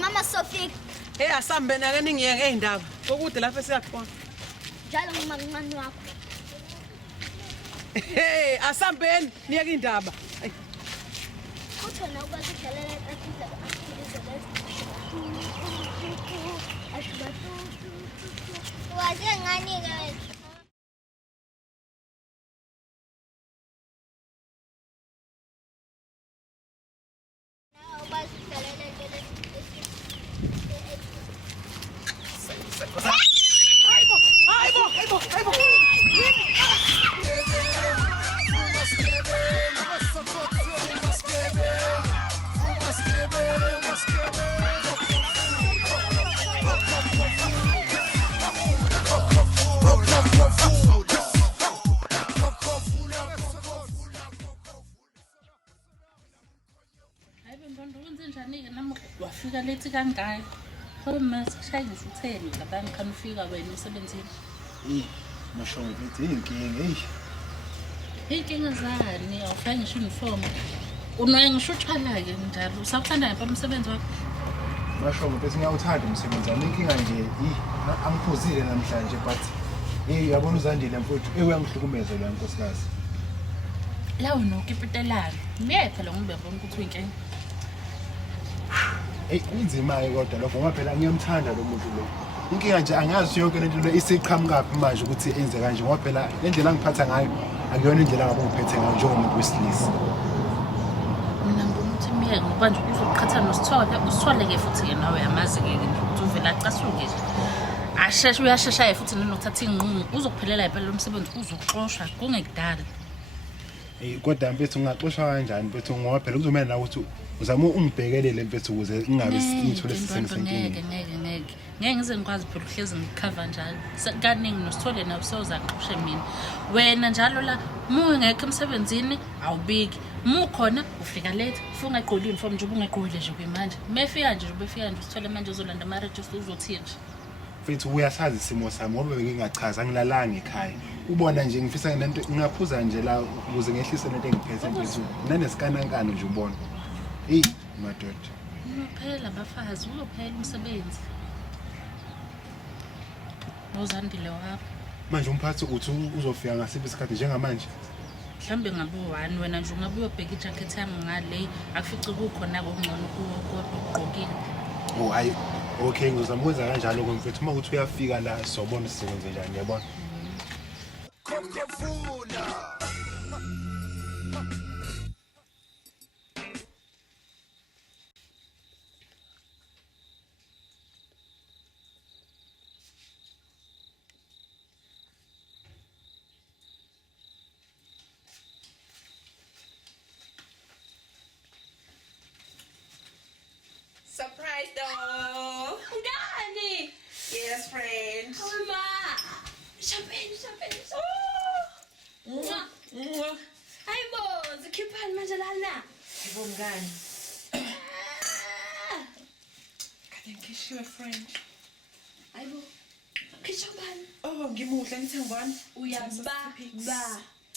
Mama Sophie. Hey, asambe na kaningi ngeindaba. Okude lapha esiyakhona. Njalo ngimangani wakho. Hey, asambeni niya indaba. Kuthona ukwazi ukudlalela iqhaza akhize asibatu. Waze ngani ke wena? Na ukwazi ukudlalela wafika late kangayo uma sishaya ngisho 10 ngabani khani ufika wena emsebenzini masho ngithi inkinga inkinga zani awufake ngisho uniform unoye ngisho utshwala ke njalo usakuthanda ngempela umsebenzi wakho masho ngithi ngiyawuthanda umsebenzi wami inkinga nje angiphuzile namhlanje but yabona uzandile mfowethu uyangihlukumeza la nkosikazi lawo nokipitelana miye phela ngibebona ukuthi uyinkinga kunzima kodwa lokho ngoba phela ngiyamthanda lo muntu lo inkinga nje angazi yonke lento le isiqhamukapi manje ukuthi enze kanje ngoba phela le ndlela angiphatha ngayo akuyona indlela ngabe ngiphethe ngayo njengomuntu wesilisa mina ngibona ukuthi miye ngoba nje uzoqhathana usithole ke futhi ke nawe yamazi ke nje ukuthi uvela acasuke nje asheshe uyashesha futhi nenokuthatha inqumo uzokuphelela impela lo msebenzi uzoxoshwa kungekudala kodwa mfethu ungaxoshwa kanjani mfethu ngoba phela kuzomela na ukuthi uzama ungibhekelele mfethu ukuze ngingabe ngithole sisenkinga ngeke ngize ngikwazi phela uhlezi ngikhava njalo kaningi nosithole nawe sewuzaqoshe mina wena njalo la ngekho emsebenzini awubiki khona ufika late ufuna ugqoka uniform nje ubungaqholi nje kwemanje mefika nje ubefika nje usithole manje uzolanda ama register uzothini nje mfethu uyasazi isimo sami ngoba bengingachaza ngilalanga ekhaya ubona nje ngifisa lento ngingaphuza nje la ukuze ngehlise lento engiphethe mfethu nanesikanankano nje ubona madoda uphela bafazi uyophela umsebenzi nozandile wakho manje umphathi uthi uzofika ngasiphi isikhathi njengamanje mhlambe ngabe u1 wena nje ungabe uyobheka ijacket yami ngale akufice kukhona okungcono ukugqokile hayi okay ngizama ukwenza kanjalo komfethu uma uthi uyafika la sobona sisebenze njani yabona Surprise though. Ngani? Yes, friend. Hawe ma. Champagne. Hayibo, zikhiphani manje lana. Hayibo mngani. Kade ngishiwe friend. Hayibo. Kishampani. Oh, ngimuhle ngithe ngubani? Uyaba.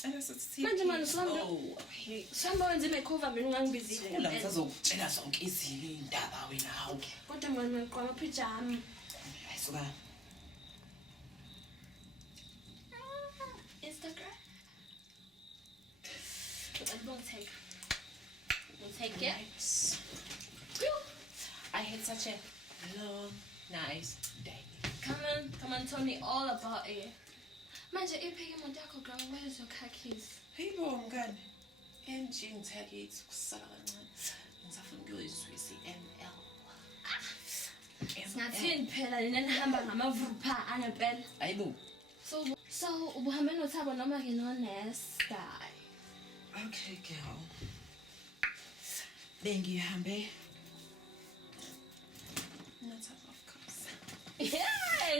Anasithi. Manje manje sihamba wenze imakeover mina ungangibizile. Ula ngizokutshela zonke izinto indaba wena hawu. Kodwa manje ngiqhwa pijama. Ayisuka. Instagram. We'll take it. Nice. I had such a long, nice day. Come on, tell me all about it. Manje iphike imoto yakho girl, where's your car keys? Hayibo mngani. Enje ngithake ithi kusala kancane. Ngisafuna ukuyoyizwisa iML. Singathini phela lena nihamba ngamavupha anempela. Hayibo. So ubuhambe noThabo noma ke noNesta. Okay girl. Bengihambe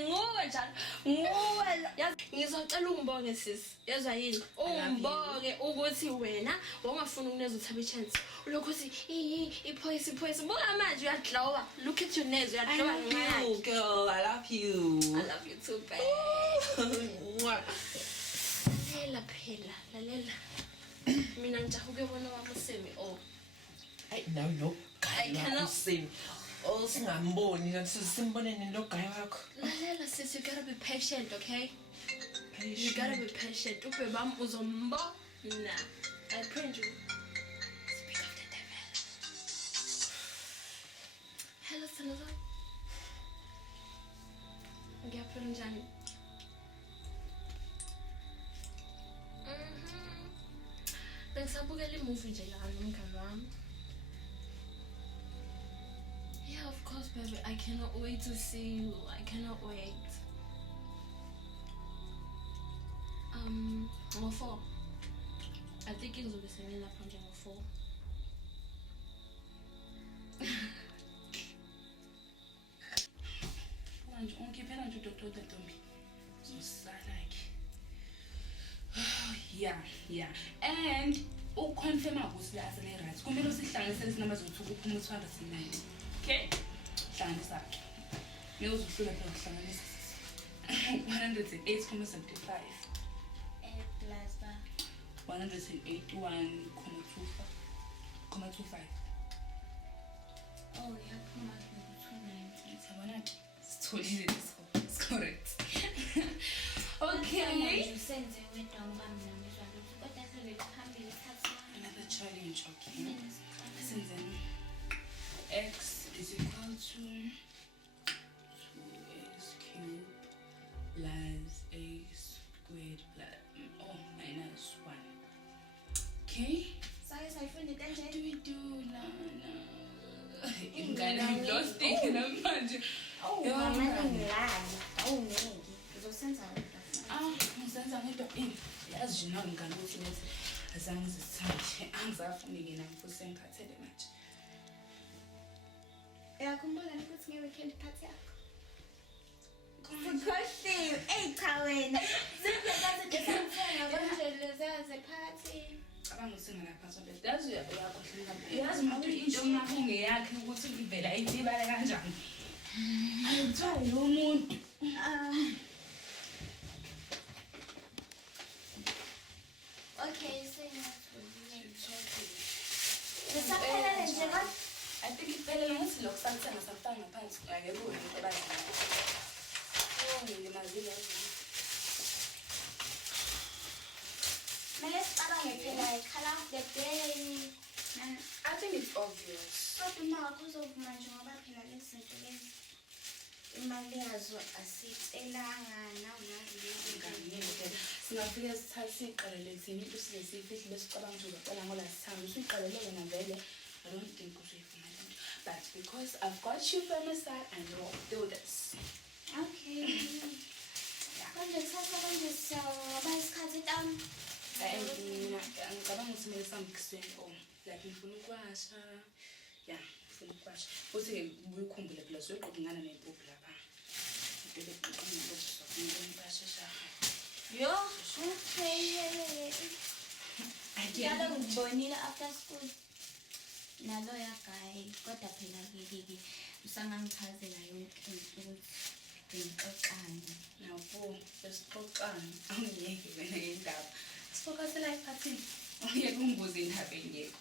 nguwe njalo. Nguwe yazi ngizocela ungibonge sisi. Yezwa yini? Ungibonge ukuthi wena wongafuna ukuneza uthaba chance. Ulokho uthi iphoyisi. Buka manje uyadlowa. Look at your nails uyadlowa You, girl, I love you. I love you too, babe. Lalela. Mina ngijahuke ukubona wami usemi No. I cannot sing. Oh, singamboni nathi simbonene lo guy wakho. Lalela sis, you gotta be patient, okay? Patient. You gotta be patient. Ube bam uzombona. I pray you. Speak of the devil. Hello, Sanazan. Ngiyaphila njani? Bengisabukela imovie nje la nomngane wami. Yeah, of course, baby. I cannot wait to see you. I cannot wait. Ngo-4. I think ngizobe sengilapha nje ngo-4. Manje ungiphelele nje uDr. Ntombi. Uzosala-ke. Yeah. And uconfirm ukuthi la sele right. Kumele usihlanganisele izinamba zokuthi uphuma 290. Okay? Hlanganisa-ke. Ngeke uzuhlula phela ukuhlanganisa. 108.75. Plus 181.25. Oh, yaphuma ku-290. Yabona-ke sitholile leso. It's correct. Okay. Usenze wedwa ngoba mina ngizwa lutho kodwa sebephambili thatha Another challenge, okay? Senzeni. X is equal to 2x cubed plus a squared plus minus 1. Okay? sayifunda What kanje. do we do? No. Ingane I'm lost thinking manje. Mama ngilala. Awungeke. Uzosenza wedwa. Ngisenza ngedwa yazi nje nawe ngane ukuthi nethi azange zisithande angizafuni-ke nami futhi sengikhathele manje. Uyakhumbula ukuthi nge-weekend party yakho? Sikhohliwe. Cha wena. Zibhekaze ngesangithenga konje leziya ze-party. Cabanga ukuthi nginaphathwa le yazi uyakhohlwa yazi umuntu into yakho ungeyakhe ukuthi ivela ayitibale kanjani. Ayithiwa lo muntu. Okay, sengiyatholile. Ngisaphelele nje kodwa I think iphelele ngathi lokhu sakuthenga sakufaka ngaphansi akekho into abaziyo. Ngilimazile yazi. Mele sicabange phela i-color of the day. I think it's obvious. Kodwa uma wakho uzovuma nje ngoba phela lezi zinto lezi imali yazo asiyitshelanga nawunazi lezi ngane. Singafike sithathe siqalele thina into size siyifihle lesicabanga ukuthi uzocela ngolasithanda usuyiqalele wena vele I don't think uzuyifuna lento but because I've got you by my side and we'll do this. Okay. Konje kusasa konje siyaba isikhathi tam. Ngicabanga ukuthi kumele sihambe ekuseni like ngifuna ukwasha ngifuna ukwasha futhi-ke uyikhumbule phela soyoqoqa ingane nempuphu lapha Yo, okay. Yalo ngibonile after school. Naloya guy kodwa phela ke usangangichazela yonke into ukuthi ngixoxane. Nawo besixoxana awungeke wena ngendaba sifocus la ephathini uyeke ungibuze indaba engekho.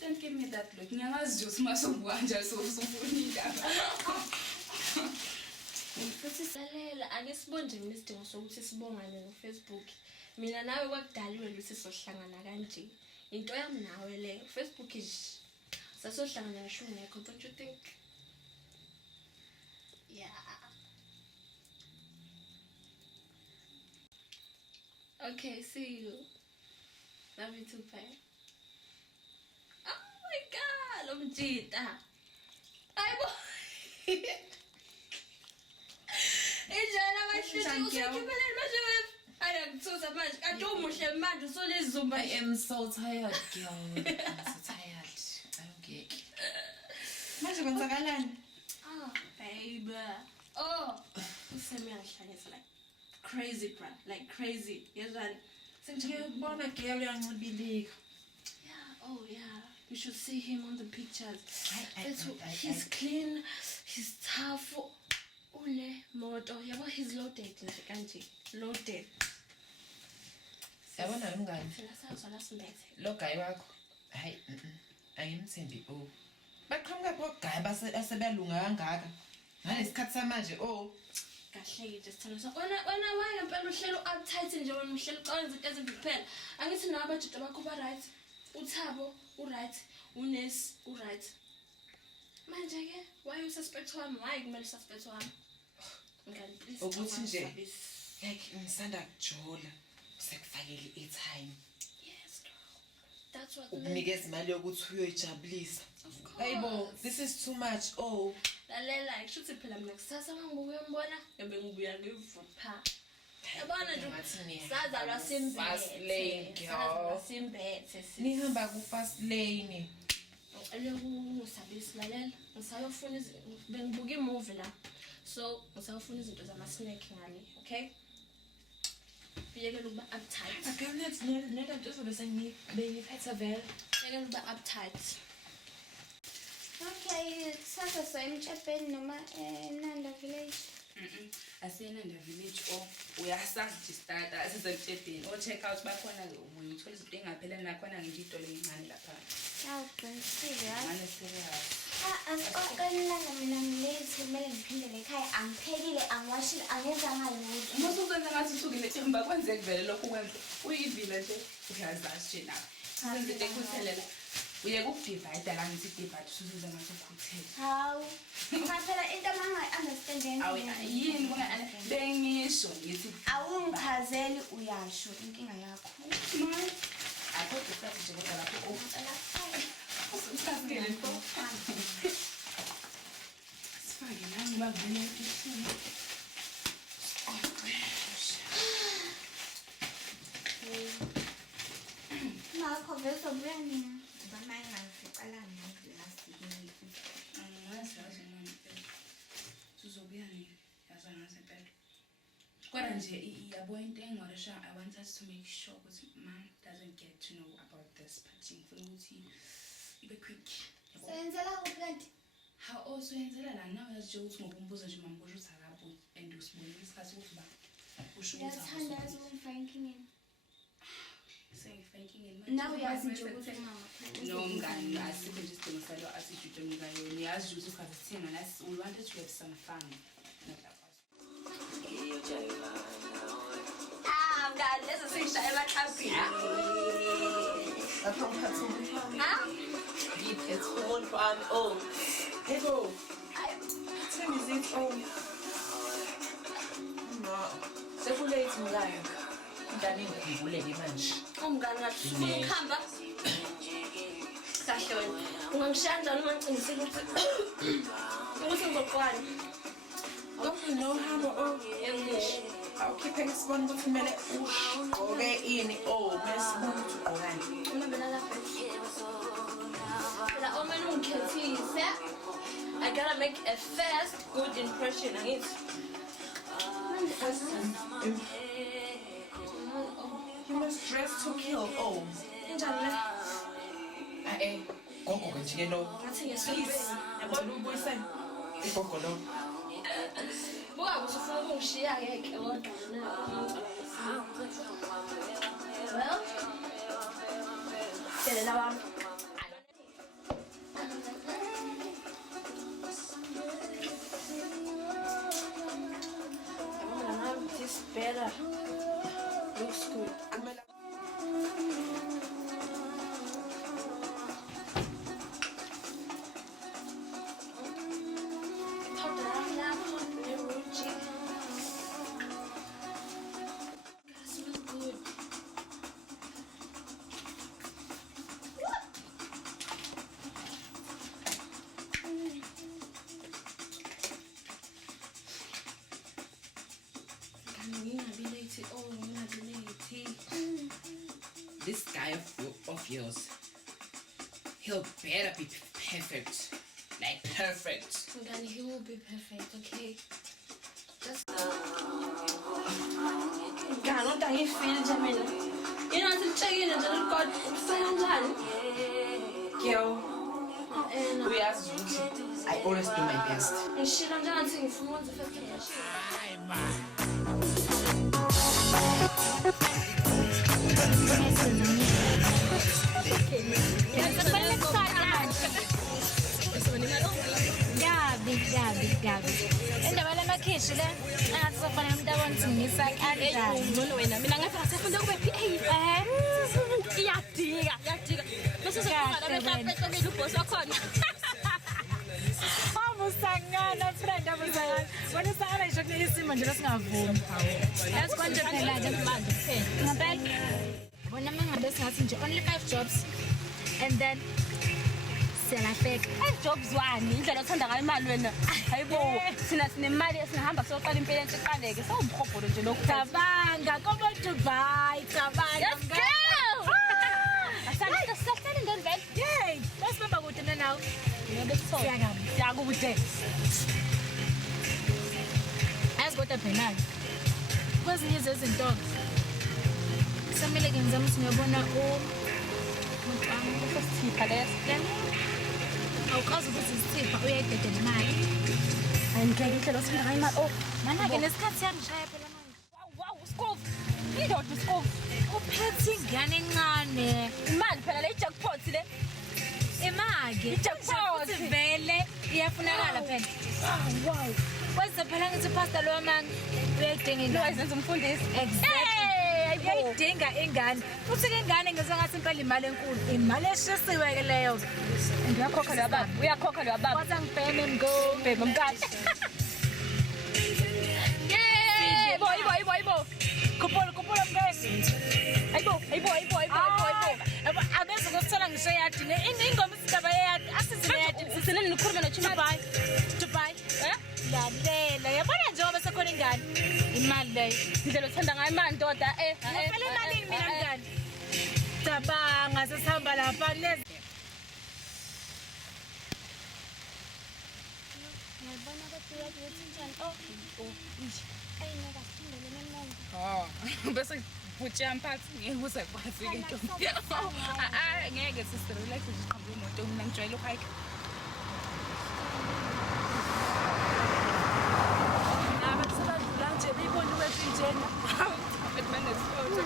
Don't give me that look. Ngiyawazi nje usimasokubanja sofuna indaba. Futhi salela angisibonje isidingo sokuthi sibongane no-Facebook. Mina nawe kwakudaliwe ukuthi sohlangana kanje. Into yami nawe le Facebook is sasohlangana ngisho ungekho, don't you think? Yeah. Okay, see you. Love you too, bye. Oh my God, umjita. Ayibo. Injala bahluthe usekiphelele manje wena. Ayangithusa manje. Kade umuhle manje usolezumba. I am so tired, girl. I'm so tired. Ayongeke. Manje kwenzakalani? Oh, baby. Oh. usemeyahlangisa like crazy bra, like crazy. Yazwani. Sengibona girl uyancibilika. Yeah, oh yeah. You should see him on the pictures. He's clean, he's tough. Une moto. Yabo he's loaded nje kanje. Loaded. Yabona umngani. Phela sazwala simbethe. Lo guy wakho. Hayi, ayimthembi baqhamuka pho guy asebelunga kangaka. Ngalesikhathi samanje Kahle just tell us. Wena why ngempela uhlelo uptight nje wena uhlelo uqonza izinto ezimbi kuphela. Angithi nawe abajuda bakho ba right. Uthabo u-right, uNesi u-right. Manje ke why you suspect wami? Why kumele suspect wami? Ngani please. ukuthi nje like ngisanda kujola sekufakele i-time. Yes girl. That's what Ukunikeza imali yokuthi uyoyijabulisa. Hayibo, this is too much. Lalela kushuthi phela mina kusasa mangibuya umbona ngabe ngibuya ngivupha. Yabona nje sazalwa simbethe. Sazalwa simbethe. Nihamba ku fast lane. Lokusabisa lalela. Ngisayofuna bengibuka imovie la. So ngisayofuna izinto zama snack ngale, okay? Biyekela ukuba uptight. Akanathi nedanto sobe sengibeyiphethe vele. Biyekela ukuba uptight. Okay, kusasa soyemtshepeni noma Nanda village. Asenanda village uyasazi nje starter asizemtshepeni check out bakhona ke ubuye uthola izinto engaphelele nakhona ngitolo encane lapha. Awuqinisile yazi. Ngane serious. Angiqoqelanga mina ngilethi kumele ngiphindele ekhaya angiphekile angiwashile angenzanga lutho. Uma usenza ngathi usukile emba kwenzeke vele lokho kwenza uyivila nje uyazazi nje nawe. Senze into ekhuthelela. Uye ukudivide la ngithi divide usuze ngathi ukhuthele. Hawu. Ngaphela into mangayi-understanding. Yini kuna bengisho ngithi awungichazeli uyasho inkinga yakho. akho ukuthatha nje kodwa lapho Usukazile mfo. sifake nami bavele isimo. Nakho vele sobuya nina. Bamanye ngaziqala ngivela sikini. Angazi nami sizobuya nini yaza ngaze impela. Kodwa nje iyabo into engoresha I want us to make sure ukuthi mom doesn't get to know about this party. Ngifuna ukuthi ibe quick. Senzela ukuthi How also yenzela la nawe yazi ukuthi ngokumbuza nje mama kusho ukuthi akabuyi and usibonile isikhathi ukuthi ba usho ukuthi ngiyathandaza ukungifaka enkingeni. sengifakingeni Nawe uyazi nje ukuthi mama. no mngani asikho nje isidingo salo asijude mikayo niyazi ukuthi ukhathi sithenga nasi we wanted to have some fun Mngani lezo sishaya emakhambini. Lapha ngiphathule. Ngiphethe wami Ego. Tell me it No. Sekulate mngani. Ngani ngikuvuleke manje. Umngani ngathi ufuna ukuhamba. Kahle wena. Ungangishanda noma ngiqinisile ukuthi ngizoqwani. Don't know how I'll keep explaining ukuthi kumele ugqoke ini mesibona ukuthi ugqokani. Uma bela lapha. La omeni ungikhethise. I gotta make a first good impression on it. You must dress to kill. Injani la? Gogo nje lo. Ngathi ngesibisi. Yabona ubuyisene. Igogo lo. Buka usufuna ukungishiya ke kodwa na. Well. Delela wami. This better. Looks good. This guy of yours, he'll better be perfect. Like perfect. Ngani, he will be perfect, okay? Ngani kodwa ngifeel nje mina. Yena sichekile nje God usekanjani? Girl, uyazi ukuthi I always do my best. Ngishilo njengathi ngifuna ukwenza first impression. Gabi. Indaba lamakhishi le engathi sofanele umuntu abone ukuthi ngisa kanjani. Ngcono wena mina ngathi ngasefunda kube PA. Iyadika. Bese sokuqala bese uboss wakhona. Abusangana friend abusangana. Wena sala ngisho kunesimo nje lesingavumi. Yazi konje phela ke manje kuphela. Ngempela. Bona mangabe singathi nje only 5 jobs and then siyalahleka. 5 jobs wani indlela othanda ngayo imali wena. Hayibo sina sinemali esingahamba soqala impela entsha iqaleke. Sawumkhobholo nje Cabanga kobo Dubai cabanga. Asante sasale ndonvela. Yey, basibamba kude nawe. Ngobe sithola. Siyakude. Asikodwa phela. Kwezinye izinto kusamele ke ngizama ukuthi ngiyabona Sithipha leso. awukwazi ukuthi isithipha uyayidedela imali. Angeke indlela othanda ngayo imali. Oh, Mana-ke nesikhathi siyangishaya phela manje. wow, uskofu. Indoda uskofu. Uphethe ingane encane. Imali phela le jackpot le. Imake. Jackpot. Futhi vele iyafunakala phela. Wow. Kwenza phela ngithi pastor lo mama uyayidinga ingane. Noyenza umfundisi. Exactly. Uyayidinga ingane. Futhi ke ingane ngizwe ngathi impela imali enkulu. Imali eshisiwe ke leyo. Uyakhokha lo baba. Uyakhokha lo baba. Wathi ngibheme ngo. Bhema mkakhe. Yeah, boy. Kuphula mngesi. Hayibo. Abeze kusithola ngisho eyadini. Ingoma isidaba eyadi. Asizile eyadini. Sineni nikhuluma noChimani. Dubai. Lalela. Yabona njengoba sekhona ingane. Imali leyo. Indlela othanda ngayo imali ndoda. Ngifela imalini mina ngane. Cabanga sesihamba lapha nezi. Ngiyabona ukuthi uyathi njani. Ayinoba sindele nemongo. Bese butya mphathi ngeke uzakwazi ke nto. Ngeke sister relax nje qhambe imoto mina ngijwayele uhike. Abasebadlula nje beyibona ukuthi njena. Bekumele sifotho.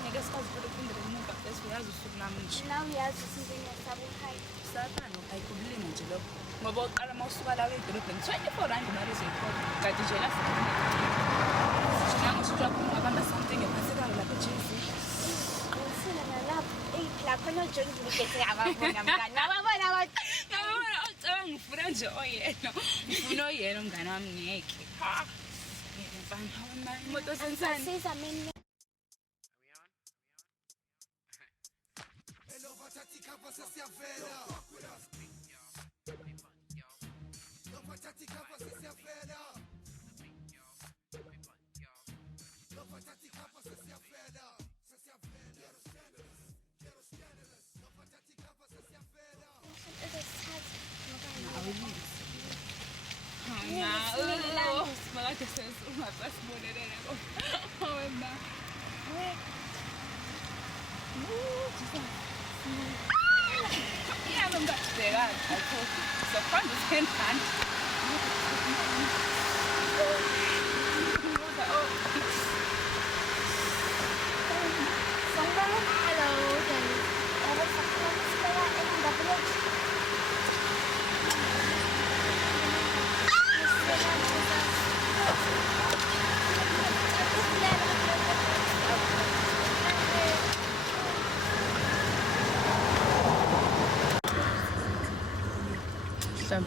Ngeke sikwazi ukuphindela emuva bese uyazi usuku nami nje. Now uyazi ukuthi ngiyasaba ukhaya. Sathana uhike ubulima nje lokho. Ngoba uqala mawusuka la edolobheni 24 rand imali ezoyikhokha. Kanti nje la Sijua kuna something epaseka la purchase. Ngifuna nalapho lapho noJohn ngibekhe ababona mngani. Nababona ukuthi Ngabona ucabanga ngifuna nje oyena. Ngifuna oyena umngane wami ngeke. Ngeke mfana wami imoto sensani. sisa mina. Makake sense ungapasi bonelele ko. Wena. Yeah, I'm back there. I told you. So fun to spend time. Hello, Dennis.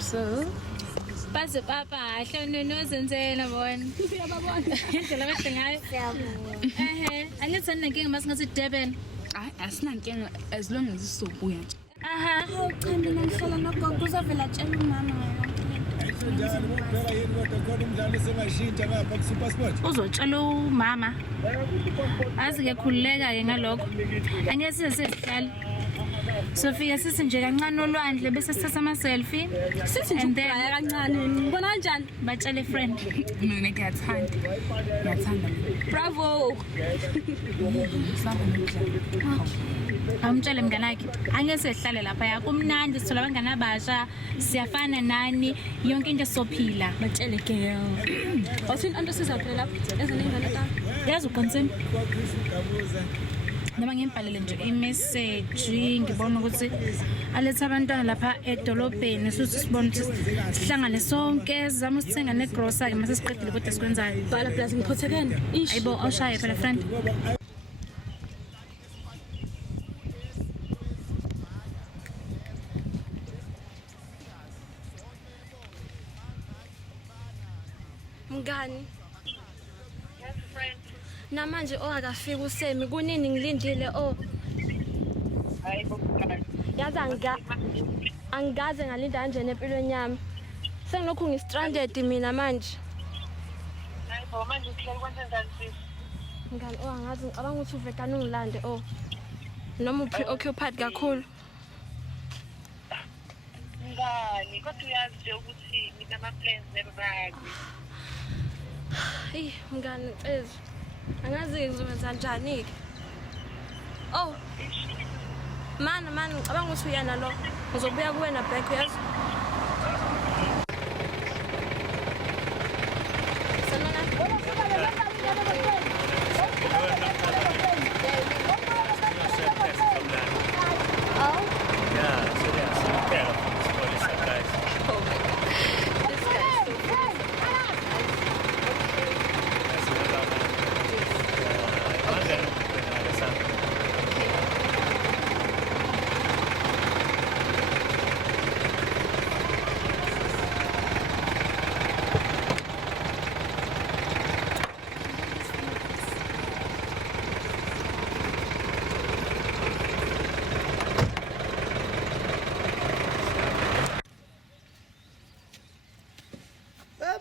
So, Baze papa, hlonozenzela bona. Uyababona. Indlela abahle ngayo. Siyabona. Angithanda inkinga masingathi Durban. hayi asinankinga as long as sizobuya nje. Hawu cha mina ngihlala nogogo uzovela atshela umama Uzotshela umama. Azi ke khululeka ke ngalokho. Angeke size sihlale. Sofia sisi nje kancane olwandle bese sithatha ama selfie. Sithi nje And then- ubraya kancane. Ngibona kanjani? Batshele friend. Mina ngiyathanda. Ngiyathanda. Bravo. Sihamba nokudlala. Awumtshele mngane wakhe angeke sihlale lapha ya kumnandi sithola abangane abasha siyafana nani yonke into sophila. Batshele girl. Awuthini anto sizaphela lapha ezinengane ta. Yazi uqonsini noma ngimbhalele nje i-message ngibona ukuthi alethe abantwana lapha edolobheni suthi sibone ukuthi sihlangane sonke sizama usithenga negrocery mase siqedile kodwa sikwenzayo. Bhala plus ngiphothekene. Ish. Ayibo awushaye phela friend. Mngani. Namanje akafika usemi kunini ngilindile yazi angaze ngalinda kanjena empilweni yami sengilokhu ngistranded mina manje manje uhleli kwenze njani sisi? mngani angazi ngicabanga ukuthi uvekane ungilande noma upre-occupied kakhulu Ngani kodwa uyazi nje ukuthi nginama-plans nebabaki. Hey mngani Cezi angazi ngizokwenza njani-ke mani ngicabanga ukuthi uyena lo ngizobuya kuwena back uyazi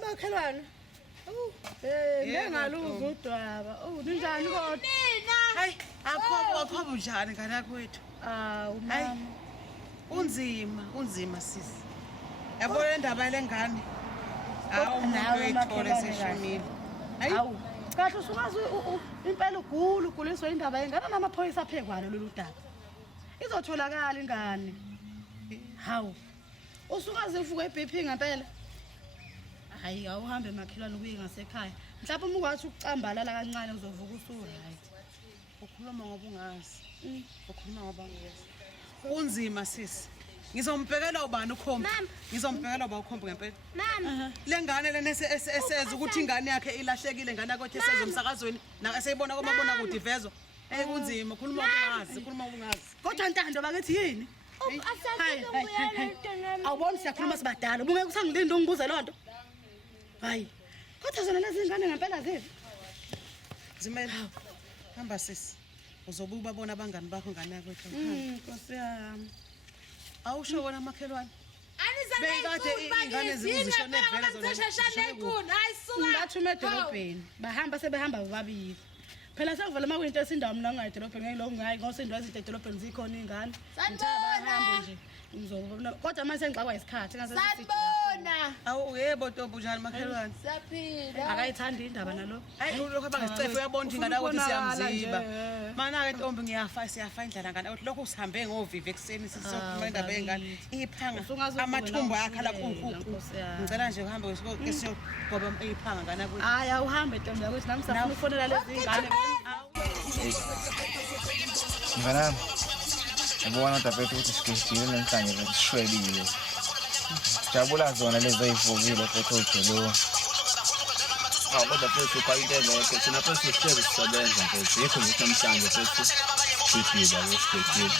makhelwane ngengaluza udwaba ninjani kodwa Hayi, akho njani ngane yakho wethu? mama Unzima sisi. Yabo le ndaba lengane. Umuntu uyithole seshonile. hayi kahle usukazi impela uguliswa indaba yengane namaphoyisa aphekwane lolu daba izotholakala ingane hawu usukazi uvuka iBP ngempela hayi awuhambe makhelwane kuye ngasekhaya mhlawumbe uma ungathi ukucambalala kancane uzovuka usuright Ukhuluma ngoba ungazi. Ukhuluma ngoba ungazi. Unzima sisi. Ngizombhekela ubani ukhombo? Ngizombhekela uba ukhombo ngempela. Mama. Lengane lena eseza ukuthi ingane yakhe ilahlekile ingane yakhe ethi esezomsakazweni na eseyibona komabona kude ivezwa. Kunzima ukhuluma ngoba ungazi. kodwa ntando bakithi yini awuboni siyakhuluma sibadala ubungeke usangilinde ungibuze lonto hayi kodwa zona lezi ingane ngempela zivi Zimela. Hamba sisi. Uzobe ubabona abangani bakho ngane yakho ethi. Nkosi yami Awusho wona makhelwane. Anizakade ingane zishone vele zona. ngibathuma edolobheni bahamba sebehamba bobabili phela sekuvela uma kuyinto esindawo mina ngingayedolobheni ngeke ngayi ngosindwa izinto edolobheni zikhona ingane bahambe nje ngizobona kodwa manje sengixakwa isikhathi Sanibona. Awu yebo Ntombi njani makhelwane. Siyaphila. akayithandi indaba nalo Hayi lokho abangesicefo uyabona ukuthi ingane yakho siyamziba. Mana ke Ntombi siyafa indlela ngane ukuthi lokho sihambe ngovivi ekseni sisokhuluma indaba yengane iphanga amathumbu akhala kuku. Ngicela nje uhambe siyogoba iphanga ngane yakho. hayi awuhambe Ntombi yakwethu nami safuna ufonela lezi ingane Ngana ngibona tapete ukuthi sikhetile namhlanje besishwebile. Jabula zona lezi ayivukile futhi ujelo. Kodwa futhi kwayintelo ukuthi thina futhi sihlezi sisebenza futhi yikho nje namhlanje futhi sifika wesikhetile.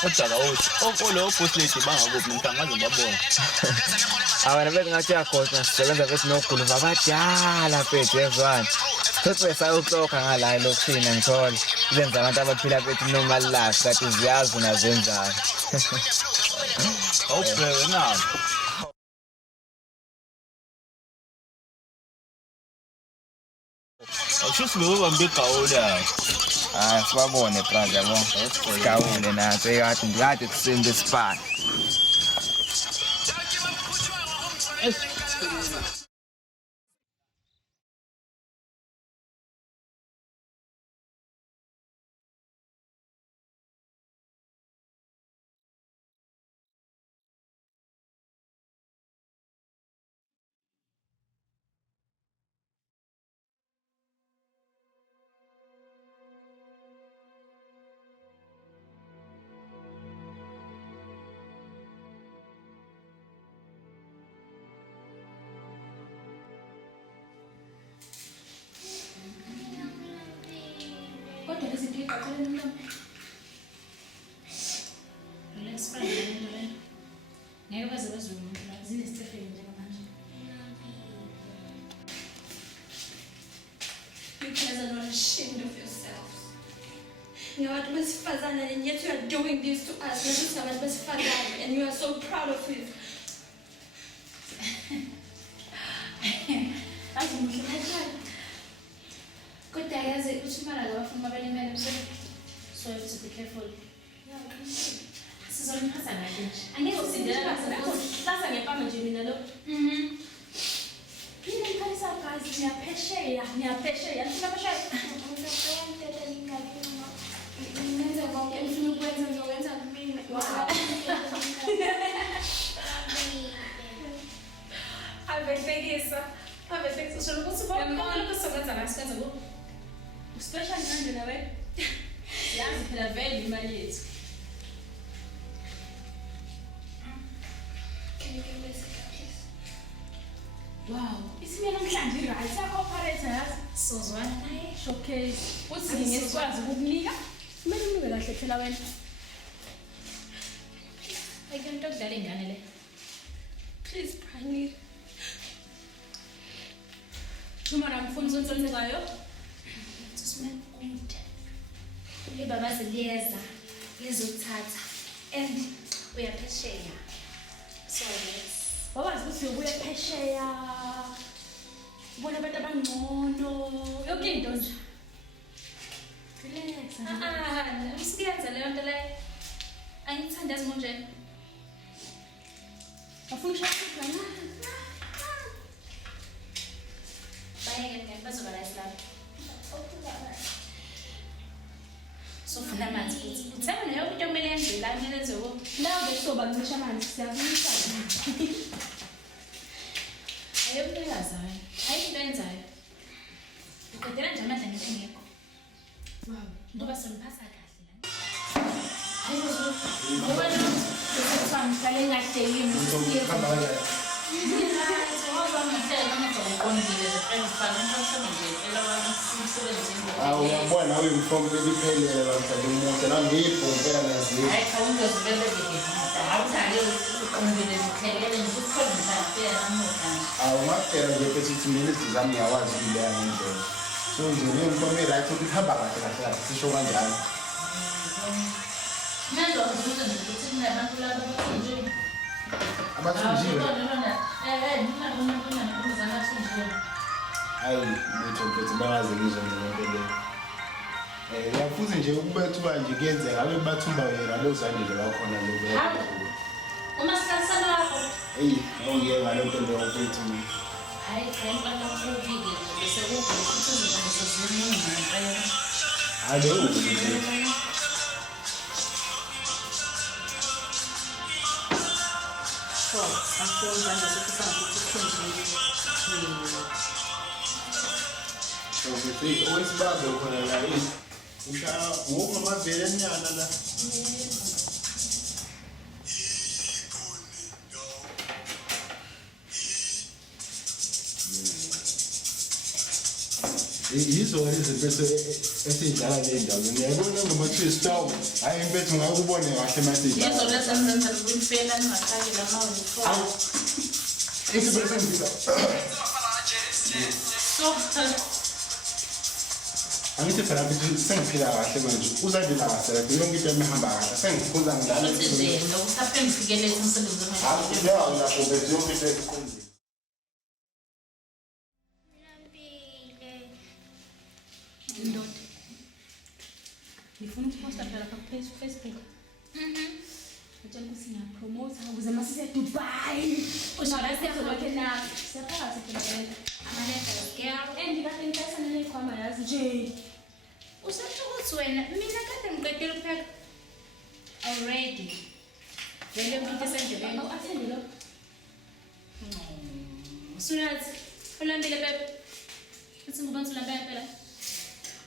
Kodwa awuthi lo futhi bangakuphi mntangaze babona. Abana bethu ngathi yakhohlwa sisebenza futhi nogulu babadala futhi yezwana. Futhi besayuxoxa ngala lokuthina ngithola izenza abantu abaphila bethu normal life kade ziyazi nazenzani. Awubheke nawo. Awusho sibebambe igawula. Ah, sibabone brother yabo. Sigawule nathi ekade ngilade kusembe spa. Kodwa lezi zinto iqaphele nomntombi. Let's find out. Ngeke baze bezwe umuntu la zinesithefeli njengamanje. You guys are not ashamed of yourselves. Ngabantu besifazane, and yet you are doing this to us. Ngabantu besifazane, and you are so proud of it. Azimuhle kanjani? Kodwa yazi ukuthi imali abafuna babelimele so you have to be careful. Sizoniphatha kahle nje. Angeke usindela hlasa ngepama nje mina lo. Phinde ngiphalisa gazi niyaphesheya. Nifuna phesheya. Ngenza konke engifuna ukwenza ngizokwenza kumina. Avehlekisa. Usho ukuthi bonke lokho sizokwenza la sikwenza ku. Uspecial manje nawe. Yazi phela vele imali yethu. Can you give me a second, please? Wow, isimela namhlanje i-right ya-operator yazi. Sozwana naye showcase. Uthi ngesikwazi ukukunika. Kumele unike kahle phela wena. Ayikho okudlala ingane le. Please, Brian. Umara ngifuna uzonsenzekayo. Tusime kude. Ibaba zeliyeza lizothatha and uyaphesheya. So yes. Wabazi ukuthi ubuye phesheya. Ubona abantu abangcono. Yonke into nje. Relax. Usiyenza leyo nto leyo. Angithanda azimonjeni. Afuna ushaya na. Bayeke bazoba la islap. So funa amanzi futhi. Uthemba leyo into kumele yenziwe la kumele yenziwe ko. La bekusoba ngisho amanzi siyabuyisa. Ayemntekazi hayi. Hayi into enzayo. Uqedela nje amandla ngeke ngekho. Wow. Ngoba soniphatha kahle la. Hayi bazulu. Ngoba lo sesifam hlale ngahlekile sesiyeza. Uyabona uyimfomu beliphelele lamhlanje umuntu nami ngiyibhumpela nazi. Hayi khawungizibele awuthale uqondile ziphelele nje ukukhona nje namuhla. Awumaphela nje phezu ukuthi mina izizami ngiyawazi ukuleya ngendlela. So nje ngiyimfomu right ukuthi ihamba kahle sisho kanjalo. Manje uzuze ukuthi kunabantu laba bathunjiwe. Abathunjiwe. Mina ngumzana athunjiwe. Hayi ngitho mfethu bangaze ngizwe ngonke le. Yafuthi nje ukubethuka nje kuyenzeka abe bathumba wena lozande nje bakhona lokho. Uma sikhalisana lapho. Hey, awungiyeka lento leyo mfethu. Hayi ngempela ukuvike bese ukuthi uzobe seziningi ngempela. Alo. So, afunza nje ukuthi So, owesibambe khona la usha ngokungamavele enyana la. Yizona izinto esiyidlala le ndawo. Ngiyabona noma kuthiwa istorm. Hayi impethu ngakubone kahle manje. yezo lezenza ukuphela ningathaki lamawu for. Isibesengisa. So, angithi phela manje sengiphila kahle manje. Uzandila kahle yonke into emihamba kahle. Sengikhonza ngidlala. futhi nje nokuthi ngifikelele umsebenzi wakhe. Hayi la lapho yonke into ekhonza. ngitshela ukuthi ngiyapromota ukuze mase siya Dubai. Ushaya siyakhona na. Siyaphakathi phela amaleta girl endikade ngiphathana nezikhwama yazi nje. Usasho ukuthi wena mina kade ngiqedile ukupheka already. Vele ukuthi sendleleni. Athende lo. Usunathi ulambile bebe. Uthi ngubantu lambile phela.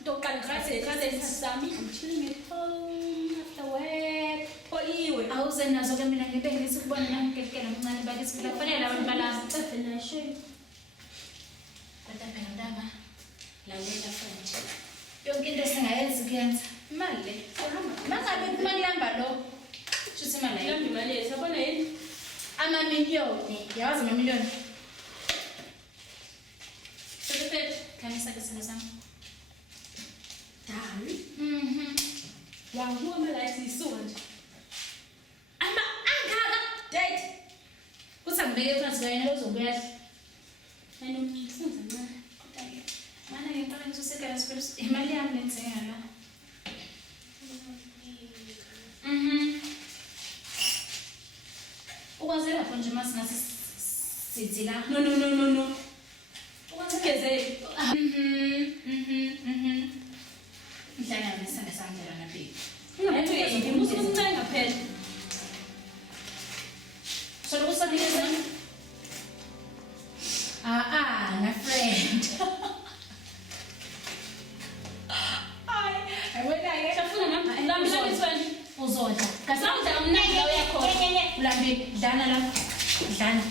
Toqala ngase sami. I'm chilling at home after work. Poliwe. Awuze nazo ke mina ngibe ngithi kubona nami ngelikela mncane bakithi kufanele abantu balapha. Cafe na shame. Kodwa phela ndaba lalela futhi. Yonke into esingayenza kuyenza. Imali le. Mangabe kumalamba lo. Shuthi imali la. Imali le sabona yini? Amamiliyoni. Yazi amamiliyoni. Sekephethe kanisa ke sami. Dali. Wangu amalaisi isuka nje. Angaka date. Kusangibeke phansi kayena ozobuya. Mina ngifunza ncane. Mana ngiqala ngizosekela sifela imali yami lenzenga la. Ukwazela lapho nje masingase sithi la. No. Ukwazela. Mhlanga nesanga sangela na baby. Ungapheki ngimusa ukumcenga phela. Solo kusanikeza. My friend. Ay, wena ke shafuna nami uzodla. Kasawudla umnandi la uyakhona. Ulambi dlana la. Dlana.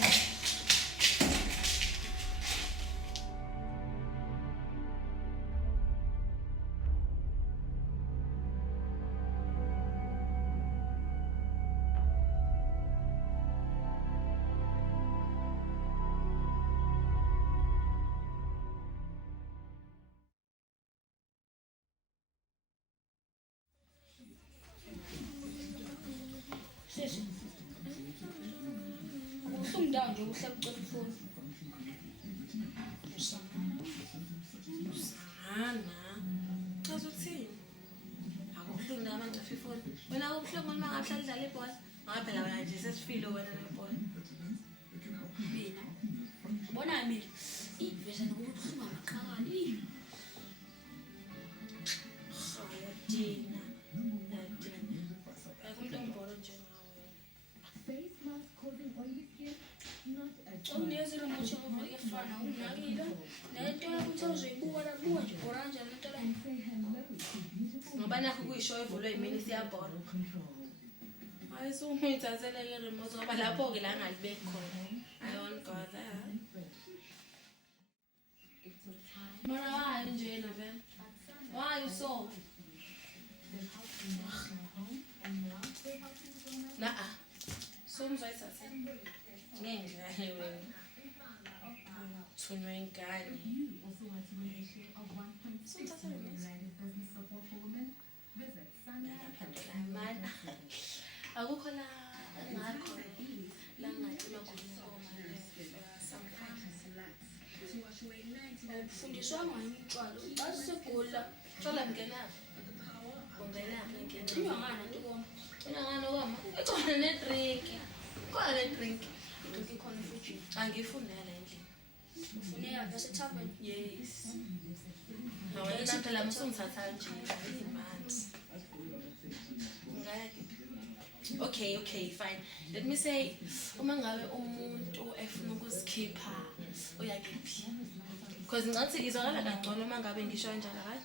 Usungdawo nje ukuhlela ucela ifoni. Usana. Chaza uthini? Akubuhlungu nama ngafi ifoni. Wena ubuhlungu uma ngahlala dlala ibhola. Ngabe phela wena nje sesifile wena nebhola. Mina. Ubona mina. Iveza nokubuhlungu amaqhakali. Dina. Akumuntu ongibhola nje ngawe. Face mask causing oily skin, not a Unezelo mucho ngiyafana unakile. Nento ukuthi uzoyibuka nje orange nento la. Ngoba nakho kuyishow evulwe yimini siyabhola. Ayise ungithathele ke remote ngoba lapho ke la ngalibeki khona. I won't go there. Mara why nje na vele? Why so? Nah. Somzayithathe. Ngeke wena. Thunywe ingane. Akukho la ngakho la ngacima khona ufundiswa ngomntwana basegula thola ngena ungena ngene ingangana ntikoma ingangana kwama econa nedrink khona nedrink idrink khona futhi angifundela endlini ufuneka bese tavern yes awena phela musungithatha nje imali Okay, fine. Let me say, uma ngabe umuntu efuna ukuzikhipha uyakiphi? Because ngathi ngizwakala kangcono uma ngabe ngisho kanjalo kahle.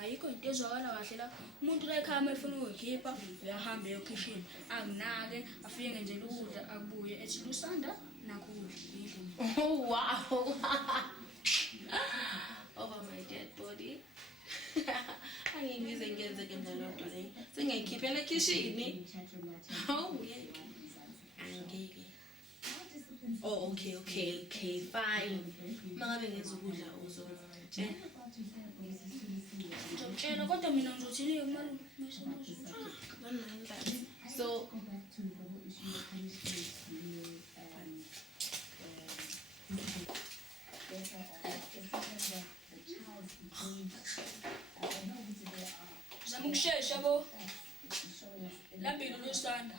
Ayikho into ezwakala kahle la. Umuntu la ekhaya efuna ukuzikhipha, uyahamba ekitchen. Anginake, afike nje ukudla akubuye ethi lusanda nakho ukudla. Oh wow. Over my dead body. Angiyibize ngenze ke ndalonto le. Sengiyikhiphela ekitchen. Oh ngeke. Angeke. Oh okay, fine. Mangabe ngenza ukudla uzongitshela. Ngizokutshela kodwa mina ngizothini imali so zama ukushesha bo la phambili lusanda.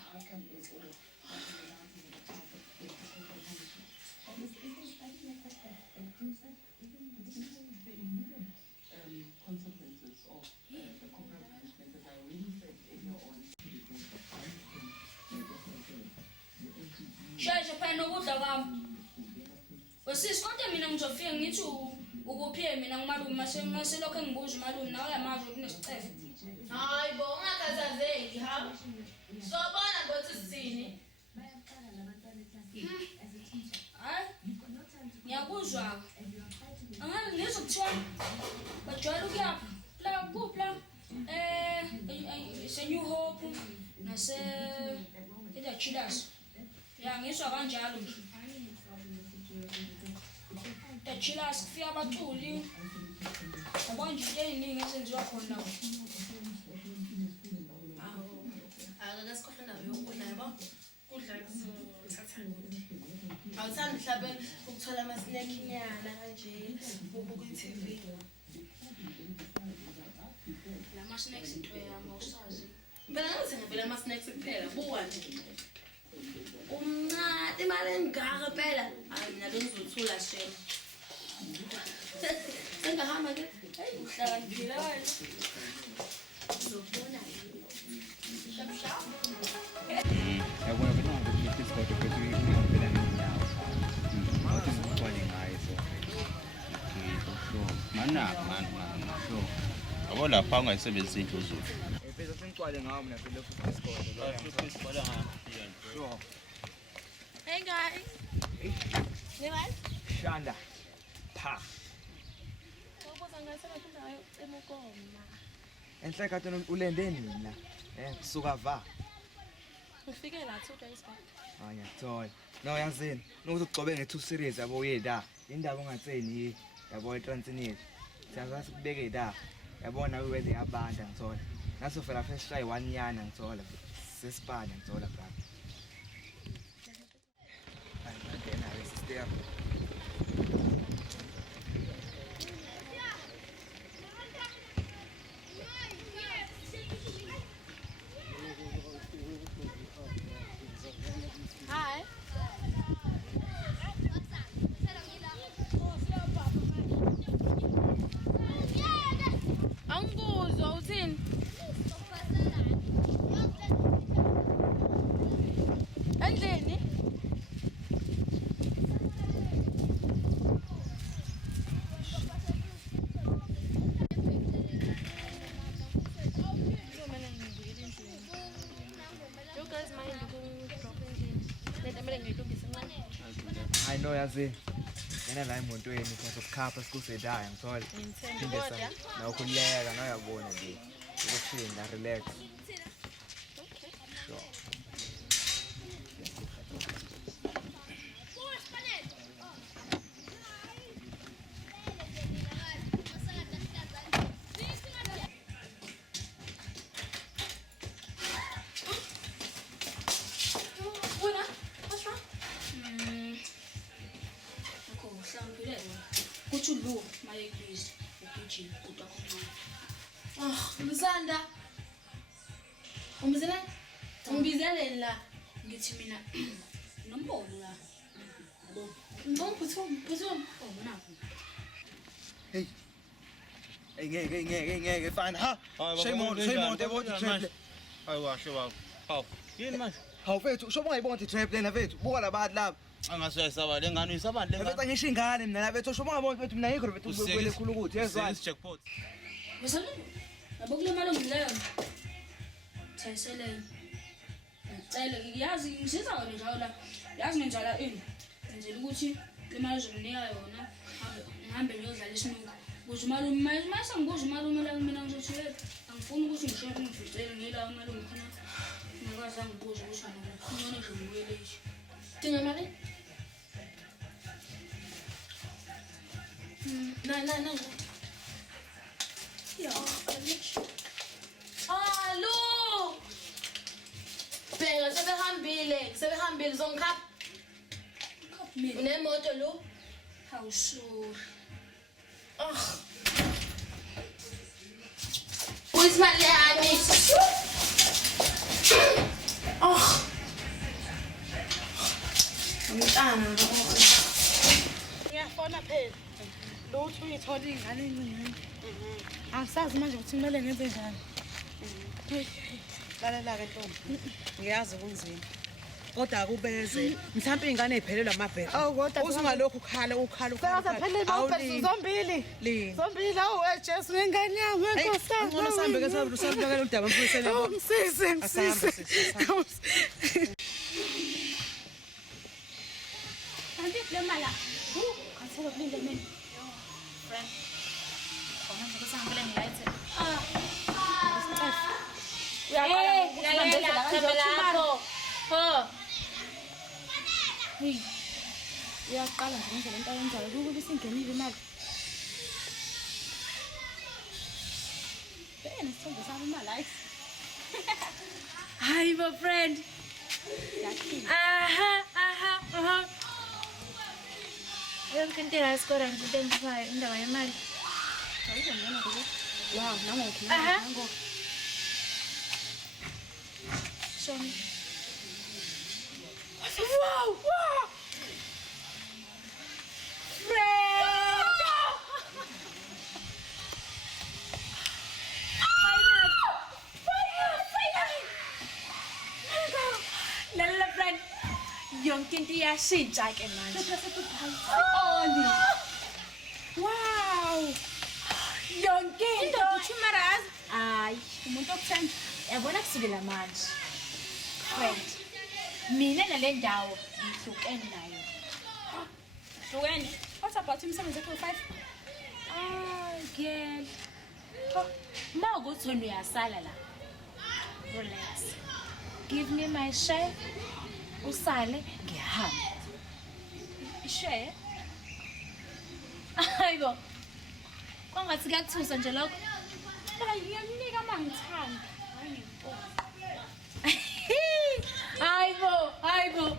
Sheshe phela ukudla kwami. Wesisi konke mina ngizofika ngithi ukuphi mina ngumalume mase lokho engibuza umalume nawe uyamazi kunesicefe. Hayi bo ungakhathazeki ha. Sobona ngothi sisini. Hayi. Ngiyakuzwa. Angazi ngizokuthiwa bajwayele ukuyapha. La kupla se New Hope nase ida Chilas. Ya ngiswa kanjalo nje. Chilas kufika abaculi. Abanje into eziningi ezenziwa khona. Ake sikhohle nayo yokudla yabo. Kudla kuzothatha ukuthi. Awuthandi mhlabe ukuthola ama snack nyana kanje ubuka iTV. Lama snacks into yami usazi. Phela ngathi ngivela ama snacks kuphela buka nje. Umncane imali engaka phela. Hayi mina bengizothula shema. Sengahamba ke. Hey uhlakaniphile wena. Uzobona. Shap. Yabona ukuthi ngikukhipha isikhathi ukuthi ngihambela ngenyawo. Wathi ngicwale ngayo so. Sure. Man. Sure. Yabo lapha ungayisebenzisa inhliziyo. Phela sengicwale ngawo mina phela futhi isikole. Futhi isikole ngayo. Sure. Hey guys. Niwas? Shanda. Pa. Ubuza ngasebe ndayo emukoma. Enhle kade ulende nina. Kusuka va. Ngifike la 2 days back. Ngiyathola. No yazini, nokuthi ugcobe nge2 series yabo uyeda. Indaba ongatseni yabo eTransnet. Siyazazi kubeke la. Yabona weather yabanda ngithola. Naso fela first try 1 yana ngithola. Sesipana ngithola bra. Ayingena resistem. Hi. Angibuzwa uthini? Endlini? I know yazini. Yena la emontweni sizokukhapha sikusedaya ngithola. Kodwa Na ukhuleka nawuyabona nje. Ukuphinda relax. okay. Sure. What's wrong? Uhlakaniphile wena. Kuthi lo maye please ugijima kodwa khona. Msanda. Umbizela? Umbizeleni la. Ngithi mina nombono la. Yabo. Mbuthum. Ubona. Hey. Ngeke fine ha. Shame on yabo trap. Hayi kahle baba. Hawu. Yini manje? Hawu mfethu, shoba ngayibona trap lena mfethu. Buka labantu laba. Angasayisaba lengane uyisabani lengane? Mfethu ngisho ingane mina la mfethu, shoba ngabona mfethu mina yikho mfethu ukwele khulu ukuthi yezwa. Jackpot. Wesana? Yabo kule mali ongileyo. Thayisele. Cela ngiyazi ngisiza wena njalo la. Yazi ngenjala ini. Ngenzela ukuthi le mali ozonika yona ngihambe ngiyodlala isinuka. Kuze umalume mase ngibuza umalume la mina ngizothi angifuni ukuthi ngishoye ngifitele ngila umalume khona. Ngakwazi ngibuza ukuthi ngibone nje ngibuyele nje. Dinga mali? Na. Ja, Hallo! Bheka sebehambile zongikhapha. mina Unemoto lo? hawusho. Uyimali yami. Ntana. Ngiyafona phela. Lutho uyithola ingane encane. Angisazi manje ukuthi kumele ngenze njani. Lalela-ke ntombi. Ngiyazi kunzima. Kodwa akubeze. Mhlawumbe ingane iphelelwa amabheka. Awu kodwa usungalokhu ukhala. Sengaphelele zombili. Zombili awu Jesu ngengane yami enkosana. Ngcono sihambe ke sabukela udaba emfundiseni. Ngisize. Nanti le mala. Kansela kulinde mina. Friend. Manje kusangibele ngilayithe. Uyaqala lapho. Uyaqala nje ngendlela into ayenzayo ukube isingenile imali. Bena sithombe sami imali likes. Hi my friend. Aha. Yonke into yasikora nje into engifayo indaba yemali. Wow, nangoku. Show me. Wow. Lala friend. Yonke into iyashintsha ke manje. Wow. Yonke into Chumarazi. hayi Umuntu okuthanda. Yabona kusukela manje. Friend. Mina nale ndawo ngihlukene nayo. Hlukene. What about umsebenzi wakho 5? Girl. Mawukuthi wena uyasala la. Relax. Give me my share. Usale ngihamba. Ishare? Hayibo. Kwangathi kuyakuthusa nje lokho. Phela ngiyamnika mangithanda. Hayibo.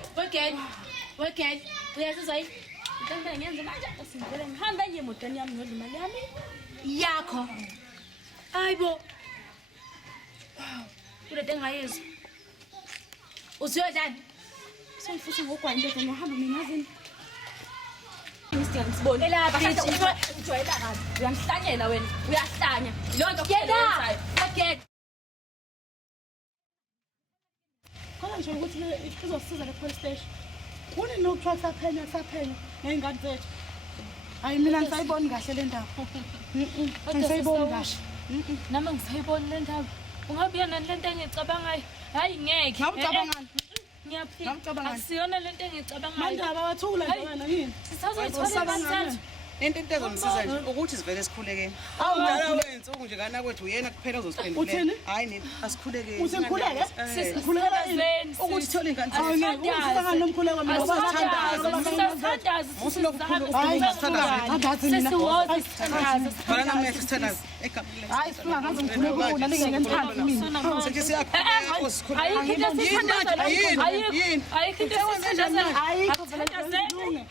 Weekend. Uyasizwa yini? Ngicela ngiyenze manje asingivele ngihambe nje emotweni yami nodla imali yami yakho. Hayibo. Kule engayizwa. Usiyodlani? Sengifuthi ngogwani ndoda ngihamba mina yazini. Ngisibone lapha Ujwayela kabi. uyangihlanyela wena uyahlanya lonto Get Khona nje ukuthi izosiza le police station. Kuni nokuthiwa saphenya ngey'ngane zethu. Hayi mina ngisayiboni kahle le ndaba. Ngisayiboni kahle. Nami ngisayibona le ndaba. Ungabuya nani lento engicabangayo? Hayi ngeke. Ngawucabangani? Ngiyaphika. Ngawucabangani? Asiyona lento engicabangayo. Manje abawathula nje wena yini? Sisazoyithola bathathu. Into ezomsiza nje ukuthi sivele sikhulekeni. Awudala wensuku nje kana kwethu uyena kuphela ozosiphendulela. Hayi nini asikhulekeni. Usikhuleke? Sikhulekela yini? Ukuthi thola ingane zethu. Usibanga nomkhuleko mina ngoba Sithandaza. Sithandaza mina. Bhala nami sithandaza. Hayi sifuna ngaze ngikhuleke wona lingengithandi mina. Sithi siyakhuleka sikhuleka. Ayikho into esithandaza. Ayikho vele.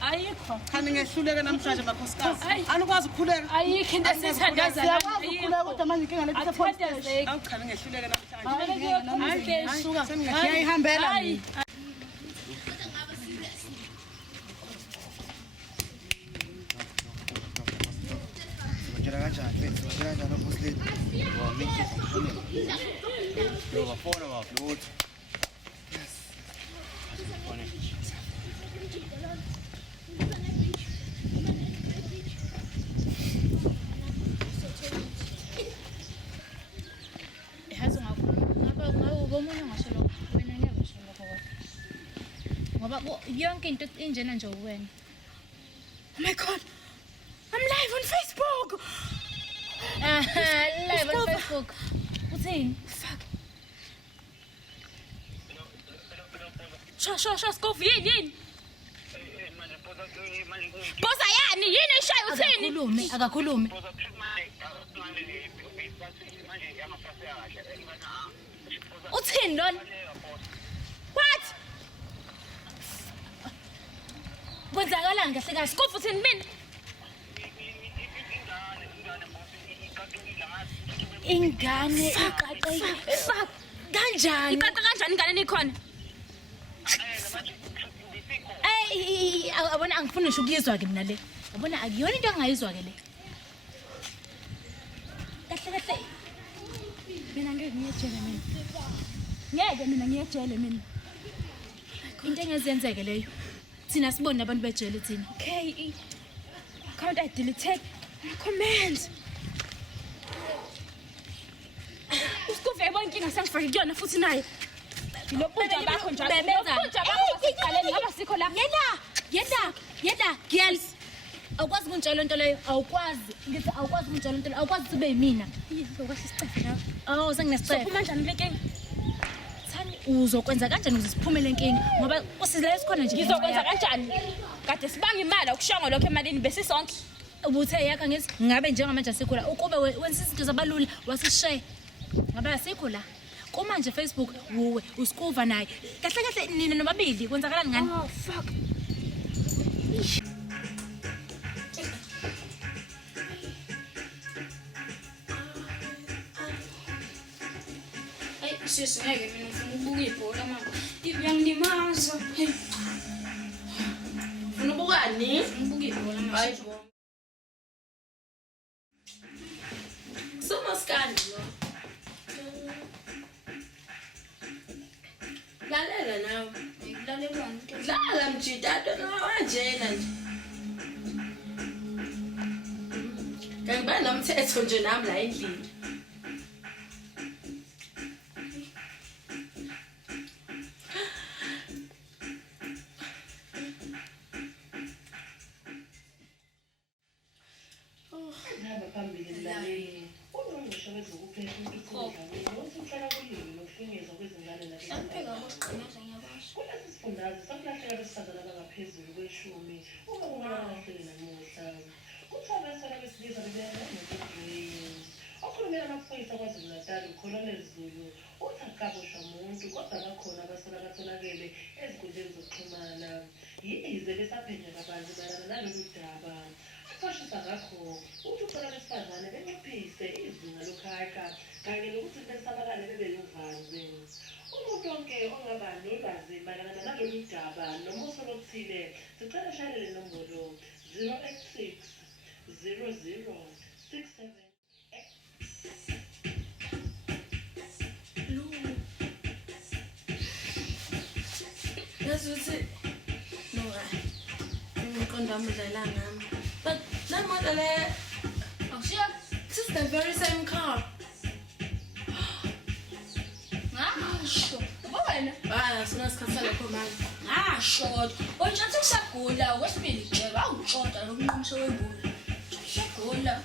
Ayikho. Khani ngehluleke namhlanje makhosikazi. Anikwazi ukukhuleka. Ayikho into esithandaza. Siyakwazi ukukhuleka kodwa manje inkinga lethi Athandazeke. Awukhani ngehluleke namhlanje. Hayi. ngiyayihambela mina. Ngitshela kanjani mfethu? Ngitshela kanjani ubusleti? Wa miki ngifuna. Lo bafona baflutha. Yes. Asifone. Yazi ngaba umuntu ngasho lokho wena ngeke usho lokho kodwa. Ngoba yonke into injena nje uwena. Oh my god. I'm live on Facebook. Live on Facebook. Uthini? Fuck. Sho Scoff yini? Boza yani yini eshayo uthini? Akakhulumi. Uthini lona? What? Kwenzakalani kahle kahle? Scoff uthini mina? Ingane iqaqeke. Fuck. Kanjani? Iqaqa kanjani ingane nikhona? Abona angifuni ngisho ukuyizwa ke mina le. Abona akuyona into engayizwa ke le. Kahle. Mina ngeke ngiyejele mina. Ngeke mina ngiyejele mina. Into engezenzeke leyo. Thina sibone abantu bejele thina. Okay. Account I delete comments. Usikuve bonke inkinga sangifake kuyona futhi naye. Lokuphuza bakho njalo. Lokuphuza bakho siqaleni ngaba sikho la. Yenda, girls. Awukwazi ukunitshela into leyo. Awukwazi. Ngithi awukwazi ukunitshela into leyo. Awukwazi kube yimina. Uzokwazi isicefe nawe. Oh, senginesicefe. Sophuma kanjani le nkinga? Thani uzokwenza kanjani ukuze siphumele inkinga? Ngoba usizile sikhona nje. Ngizokwenza kanjani? Kade sibanga imali akushongo lokho emalini besisonke. Ubuthe yakha ngithi ngabe njengamanje asikho la. Ukube wenza izinto zabalula wasishare. Ngabe asikho la. Kumanje Facebook wuwe usikuva naye. Kahle nina nobabili kwenzakalani ngani? Oh fuck. Sis ngeke mina ngifuna ukubuka ibhola mama. Iyangilimaza. Ufuna ubukani? Ufuna ukubuka ibhola mama. Hayi bo. Somaskani lo. Lalela nawe. Ngilalelwani? Dlala mjidado nawajela nje. Kangiba nomthetho nje nami la endlini. Zulu uthakabosha umuntu kodwa bakhona abasola batholakele ezinkundleni zokuxhumana yize besaphendla kabanzi mayelana nalolu daba aqwashisa ngakho uthi ucela besifazane benciphise izinga lokhaka kanye nokuthi besabalale bebe yuvanzi umuntu wonke ongaba nolwazi mayelana nalolu daba noma usola okuthile sicela shayelele nombolo 086 0067 That's it. No, I'm going down with the lamb. But that mother, oh, this is the very same car. Sure. Bueno. Since cancela com mais. Short. Hoje já tem sacola, o espírito, short, eu não sou eu. Sacola.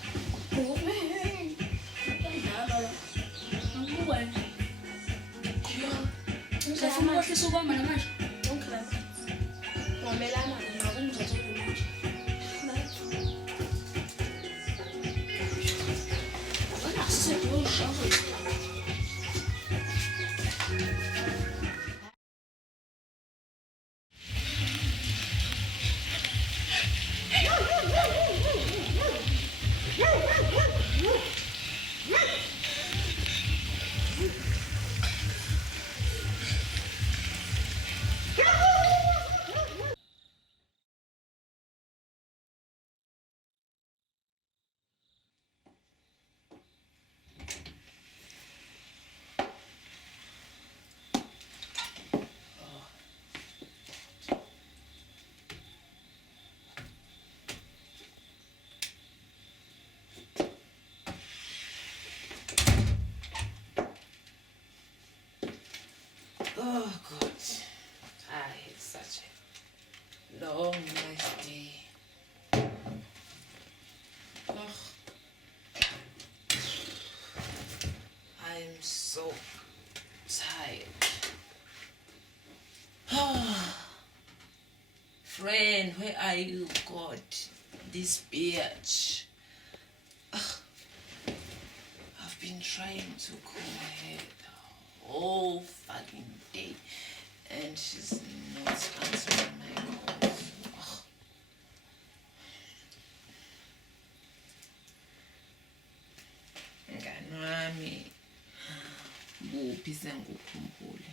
Você fumou que suba, mas não mais. Oh God, I had such a long, nice day. Oh, I'm so tired. Oh, friend, where are you, God? This bitch. I've been trying to call her the whole fucking day, and she's not answering my calls. Oh. Ngani wami, kuphi sengikukhumbule.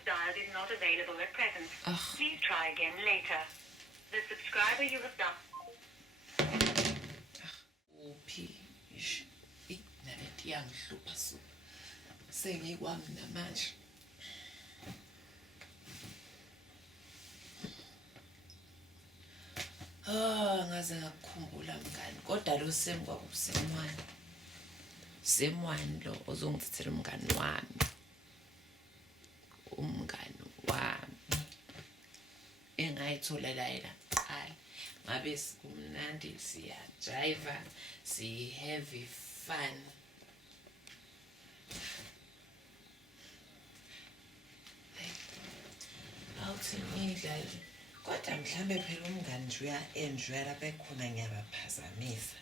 have dialed is not available at present. Please try again later. The subscriber you have dialed. Uphi ish nalethi yangihlupha so sengikwami namanje ngaze ngakukhumbula mngani kodwa lo semwani lo ozongithethela umngani wami engayithola la qala ngabe sikumnandi siyajiva si-heavy fun awuthi ngidlale kodwa mhlambe phela umngani nje uya-enjoya lapha ekhona ngiyabaphazamisa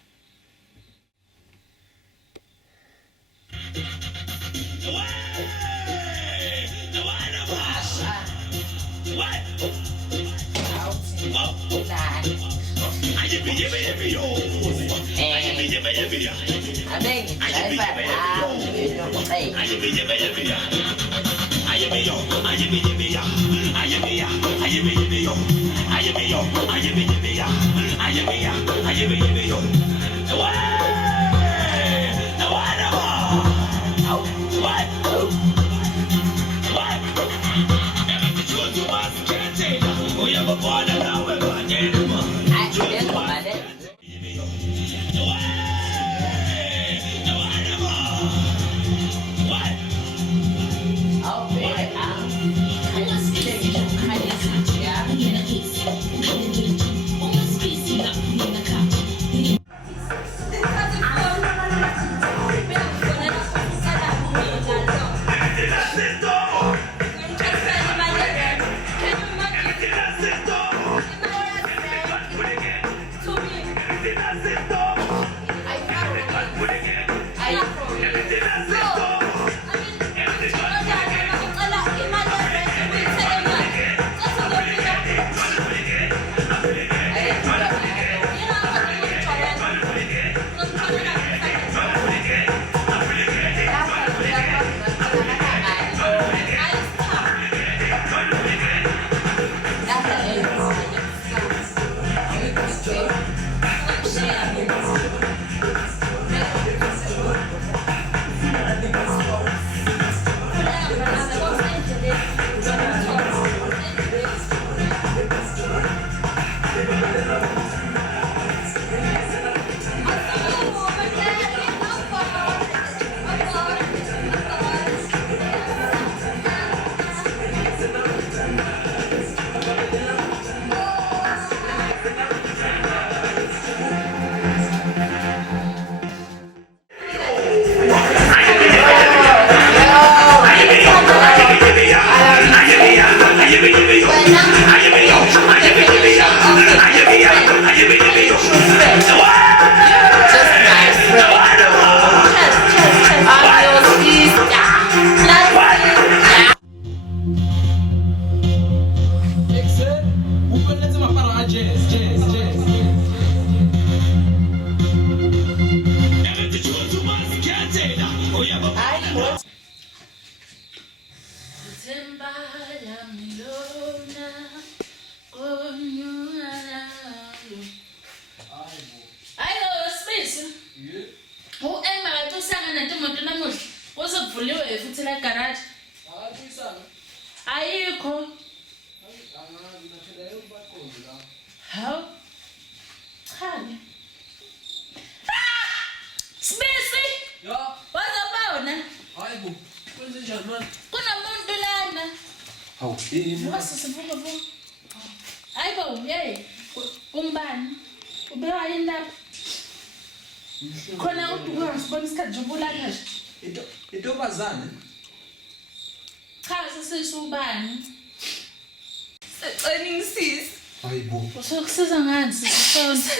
Usokusiza ngani sisonke?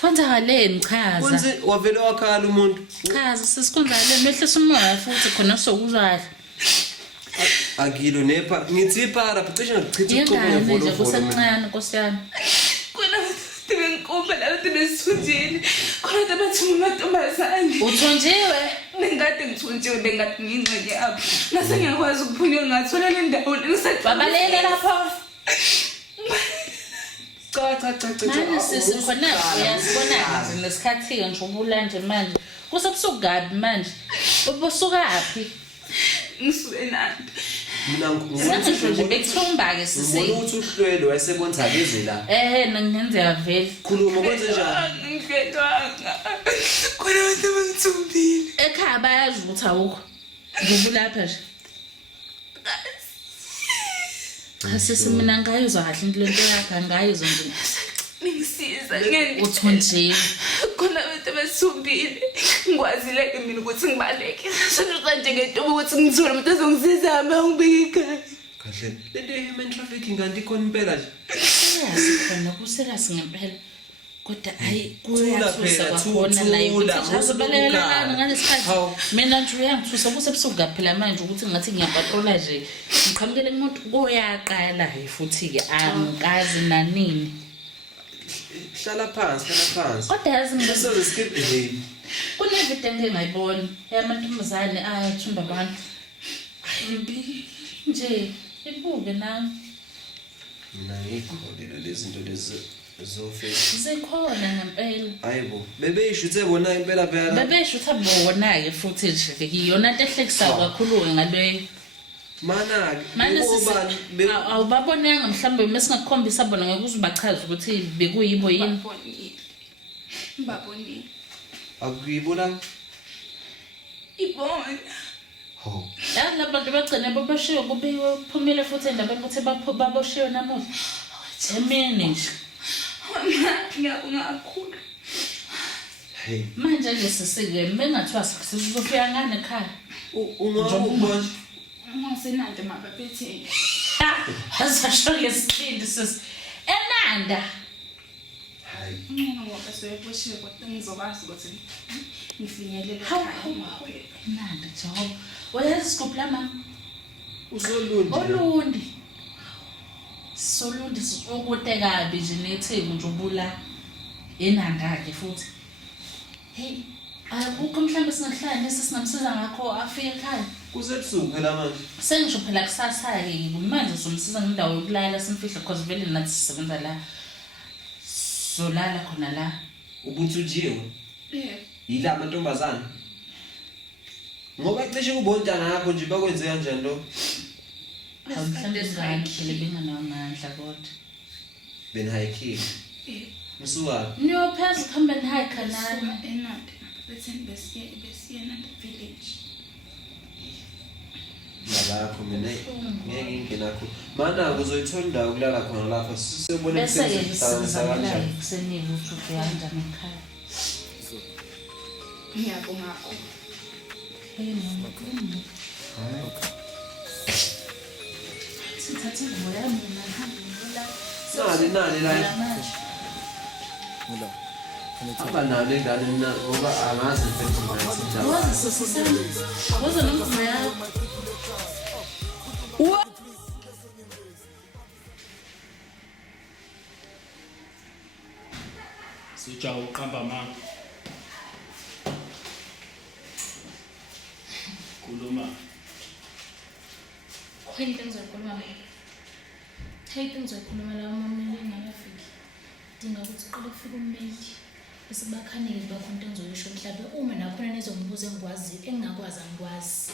Kwenzakaleni chaza. Kwenze wavele wakhala umuntu. Chaza sisikonzaleni mehlisa umoya futhi khona sokuzwala. Akilo nepha ngithi para cishe ngichitha uqobo ngevolo. Nje kusemncane Nkosi yami. Khona bengikumba la besithunjini. Khona abathi umantombazane. Uthonjiwe? Ngingade ngithuke ngisutshule ngathi ngingcwele apha. Ngase ngiyakwazi ukuphunywa ngathola le ndawo babalele lapho. Cha. Manje sisi khona uyasibona nje nesikhathi nje ubulanje manje. Kusebusuku kabi manje. Ubusukaphi? Ngisuke eNandi. Mina ngisho nje bekuthumba ke sisi. Ngibona ukuthi uhlwelo wayesebonzakeze la. Ngenzeka vele. Khuluma kwenze njani? Ngidlwanga. Khona abantu bangithumbile. Ekhaya bayazi ukuthi awukho. Ngibulapha nje. Sisi mina ngayizwa kahle into lento yakhe ngayizwa nje. Ngisiza ngeke uthonje. Khona abantu abasumbile. Ngikwazile ke mina ukuthi ngibaleke. Senza nje ngentobo ukuthi ngithule umuntu ezongisiza uma ngibike ekhaya. Kahle. Lento ye-human trafficking kanti ikhona impela nje. Khona kuserious ngempela. Kodwa hayi kuyathusa kwakhona la ukuthi azobaleka ngalesikhathi. Mina nje uyangithusa kusebusuku kaphela manje ukuthi ngathi ngiyapatrola nje. Ngiqhamukele umuntu koyaqala futhi ke angikazi nanini. Hlala phansi. Kodwa yazi ngizoze skip nje. Kunevideo engingayibona yamantombazane ayathumba abantu. Ayimbi nje ibuke nami. Mina ngikholelwa lezi zinto lezi zofika. Zikhona ngempela. Hayibo, bebeyishuthe bona impela phela. Bebeyishutha bona ke futhi nje iyona into ehlekisayo kakhulu ngale. Mana ke manje awubabonanga mhlambe mesingakukhombisa bona ngeke uzubachaza ukuthi bekuyibo yini. Ngibaboni. Akuyibona? Ibona. Ho. La bantu bagcina babashiwe kubiwe phumile futhi endabeni ukuthi baboshiwe namuhla. Emini nje. Ngiyabonga kakhulu. Hey. Manje nje sisike mengathiwa sizofika ngane ekhaya. Ungabona Ngasenanda mabaphethe. Asasho ngesibindi sis. Enanda. Hayi. Ngoba seboshiwe kodwa ngizokwazi ukuthi ngifinyelele ekhaya. Enanda Job. Wayazi sikupla mama. Uzolundi. Olundi. Solundi sokude kabi nje netheku nje ubula enanda ke futhi. Hey, akukho mhlambe singahlala nesingamsiza ngakho afike ekhaya. Kusebusuku phela manje. Sengisho phela kusasa ke manje somsiza ngendawo yokulala simfihla because vele nathi sisebenza la. Solala khona la. Ubuthujiwe. Yila amantombazana. Ngoba cishe kubontana yakho nje bakwenze kanjani lo? Mhlambe ngangile benganawo amandla kodwa. Ben hike. Msuka. Niyopheza ukuhamba nihike nani? Enandi. Besiye Nandi village. Lapho mina ngeke ngingenakho. Mana kuzoyithola indawo kulala khona lapha sisebone kusenza kanjani kusenini ukuthi ufika kanjani ekhaya. Ngiyabonga kakhulu. Hey mama. Sithathe ngoya mina ngihamba nani la. Apa nalo ingane na ngoba angazi mfethu ngathi. Wazi sisisana. Wazi nomzima yakho. Sijawu uqamba mama. Khuluma. Khwenta ngizokhuluma mama. Hayi ngizokhuluma la mama ngingafiki. Dinga ukuthi uqale kufika ummeli. Bese bakhanele bakho into engizoyisho mhlawumbe uma nakhona nezombuzo engikwazi engingakwazi angikwazi.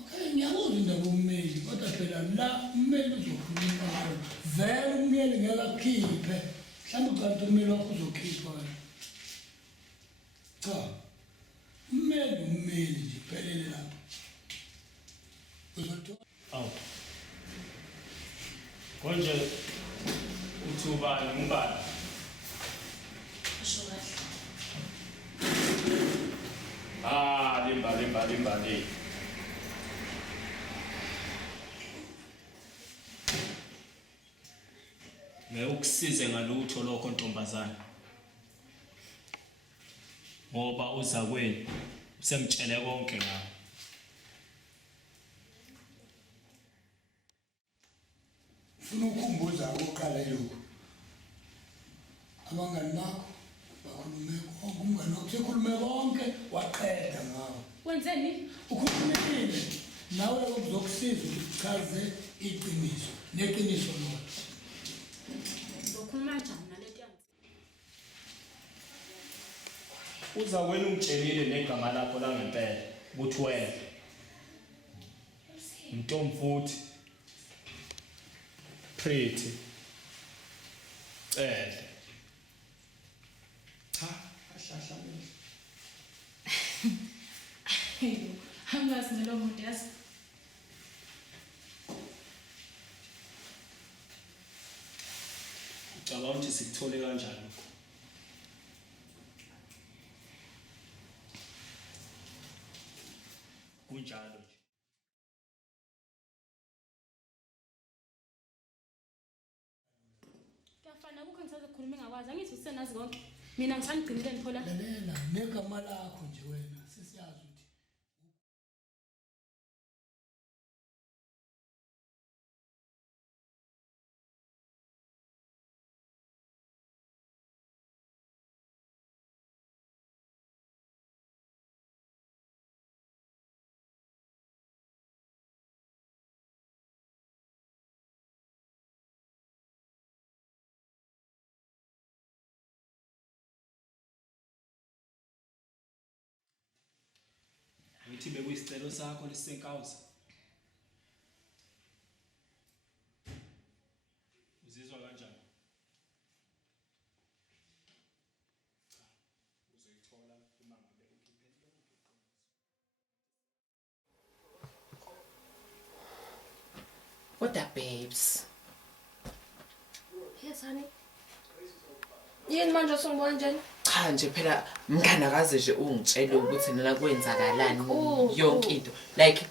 Okay, ngiyakuzwa indaba ummeli kodwa phela la ummeli uzokhuluma ngayo. Vele ummeli ngeke akhiphe. Mhlawumbe ucanti ummeli wakho uzokhipha wena. Cha. Ummeli nje phelele lapho. Uzothola. Awu. Konje uthuba ngubani? Asho kahle. Limba. Ukusize ngalutho lokho ntombazana. Ngoba uza kwenu usengitshele konke ngawo. Ufuna ukukhumbuza oqala lokho. Abangani bakho Ukhulume konke umngane wakho sekhulume konke waqeda ngawo. Wenzeni? Ukhulumile. Nawe ukuzokusiza ukuchaze iqiniso neqiniso lona. Uzokhuluma kanjani naleti yansi? Uza wena ungitshelile negama lakho langempela ukuthi wena Ntomfuthi Pretty cha ahlahla Angazi ngelo muntu yazi. ucabanga ukuthi sikuthole kanjani lokho kunjalo nje Kuyafana ukho ngisaze ukukhuluma engakwazi angithi usenazi konke mina ngisangcinile ngiphola Lalela negama lakho nje wena sesiyazi ukuthi ngithi bekuyisicelo sakho lesisenkawuza uzizwa kanjani cha uzoyithola uma ngabe ukhiphe What the babes? Yes honey. Yini manje usungibona njani? Cha nje phela mngane akaze nje ungitshela ukuthi nina kwenzakalani yonke into. Like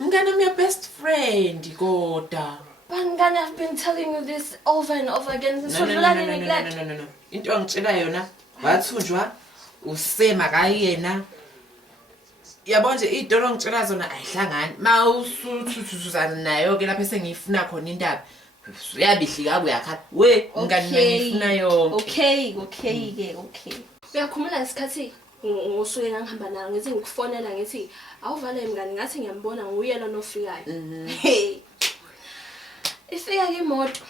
mngane my best friend kodwa. Bangani, I've been telling you this over and over again. No. Into angitshela yona wathunjwa usema kayena. Yabona nje idolo ngitshela zona ayihlangani. Mawusuthuzana nayo ke lapha sengifuna khona indaba. Uyabihlika kuyakhala. We mngani ngifuna yonke. Okay. Uyakhumula isikhathi ngosuke ngihamba nayo ngithi ngikufonela ngithi awuvale mngani ngathi ngiyambona nguyena nofikayo. Hey. Ifika ke imoto.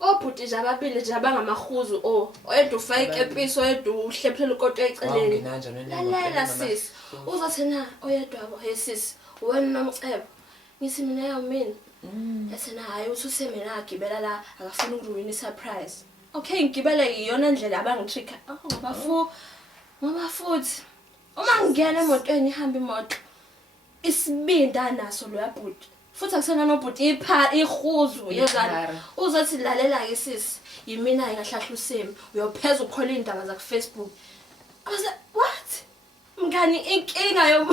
Obhuti nje ababili nje abangamahuzu oyedwa ufake episo oyedwa uhlephela ukoto eceleni. Lalela sis. Uzothi na oyedwa abo hey sis wena nomcebo. Ngithi mina yamina. Yasena hayi uthi usemena agibela la akafuna ukuwina surprise. Okay ngigibele iyona ndlela abangitricka. Ngoba futhi uma ngingena emotweni ihamba imoto isibinda naso lo yabhuti. Futhi akusena nobhuti ihuzu yezana. Uzothi lalela ke sisi yimina ngahlahla usemi uyopheza ukhola indaba za ku Facebook. What? Mngani inkinga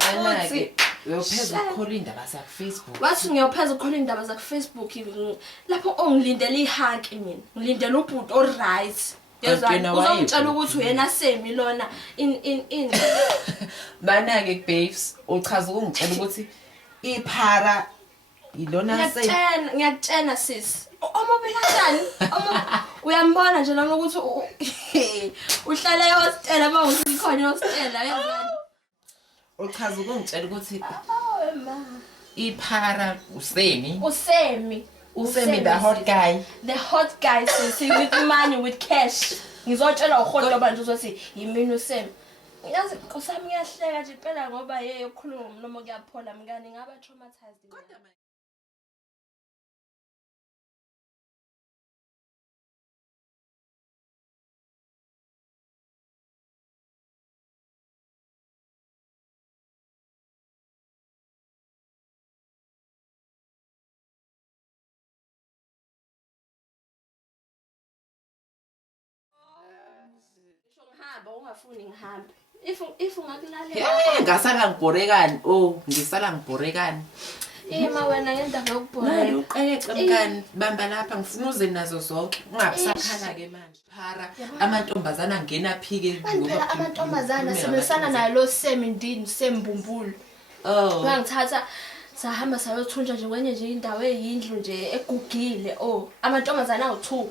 Futhi uyopheza ukhola indaba za ku Facebook. Wathi ngiyopheza ukhola indaba za ku Facebook lapho ongilindela ihanki mina. Ngilindela ubhuti o right. Yezana uzongitshela ukuthi uyena semi lona in Bana ke babes uchaza ukungitshela ukuthi iphara ilona se ngiyakutshena sis omobe kanjani uyambona nje noma ukuthi uhlala ehostel abawusikhona ehostel yezana uchaza ukungitshela ukuthi iphara usemi the hot guy sis with money with cash ngizotshela uhodo abantu uzothi yimini usemi yazi nkosami ngiyahleka nje impela ngoba yeye ukukhuluma umlomo kuyaphola mngani ngaba traumatized kodwa ungafuni ngihambe if ungakulalela ngasala ngibhorekani ngisala ngibhorekani ima wena ngendaba yokubhoreka uqelece mngani bamba lapha ngifuna uze nazo zonke ungabusakhala ke manje phara amantombazana angena phike ngoba amantombazana sebesana nayo lo semindini sembumbulo ngangithatha sahamba sayothunja nje kwenye nje indawo eyindlu nje egugile amantombazana awu2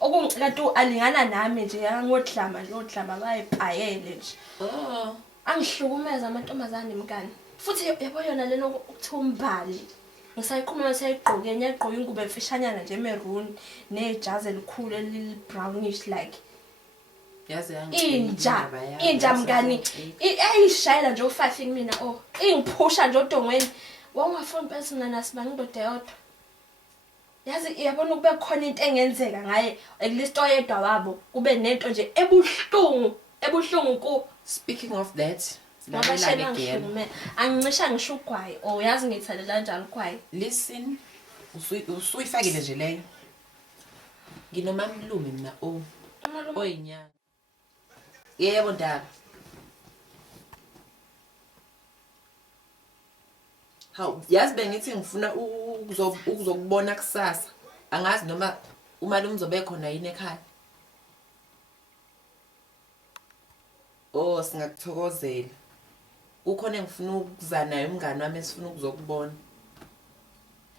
Okungikanti alingana nami nje yangodlama bayibhayele nje. Angihlukumeza amantombazane mkani. Futhi yabo yona lena ukuthiwa umbali. Ngisayiqhuma sayigqoke ngiyagqoka ingubo emfishanyana nje emeruni nejazi elikhulu elibrawnish like. Yazi Inja mngani ayishayela nje u5 mina ingiphusha nje odongweni wangafuna personal nasibani indoda yodwa yazi iyabona kube khona into engenzeka ngaye ekulisto yedwa wabo kube nento nje ebuhlungu ku. Speaking of that Ngabashela ngihlume angicisha ngisho ugwayi yazi ngithalela kanjani ugwayi. Listen usuyifakile nje leyo nginomamlume mina oyinyanga. Yebo ndaba. Hawu yazi bengithi ngifuna ukuzokubona kusasa. Angazi noma umalume uzobe khona yini ekhaya. Singakuthokozela. Kukhona engifuna ukuza naye umngane wami esifuna ukuzokubona.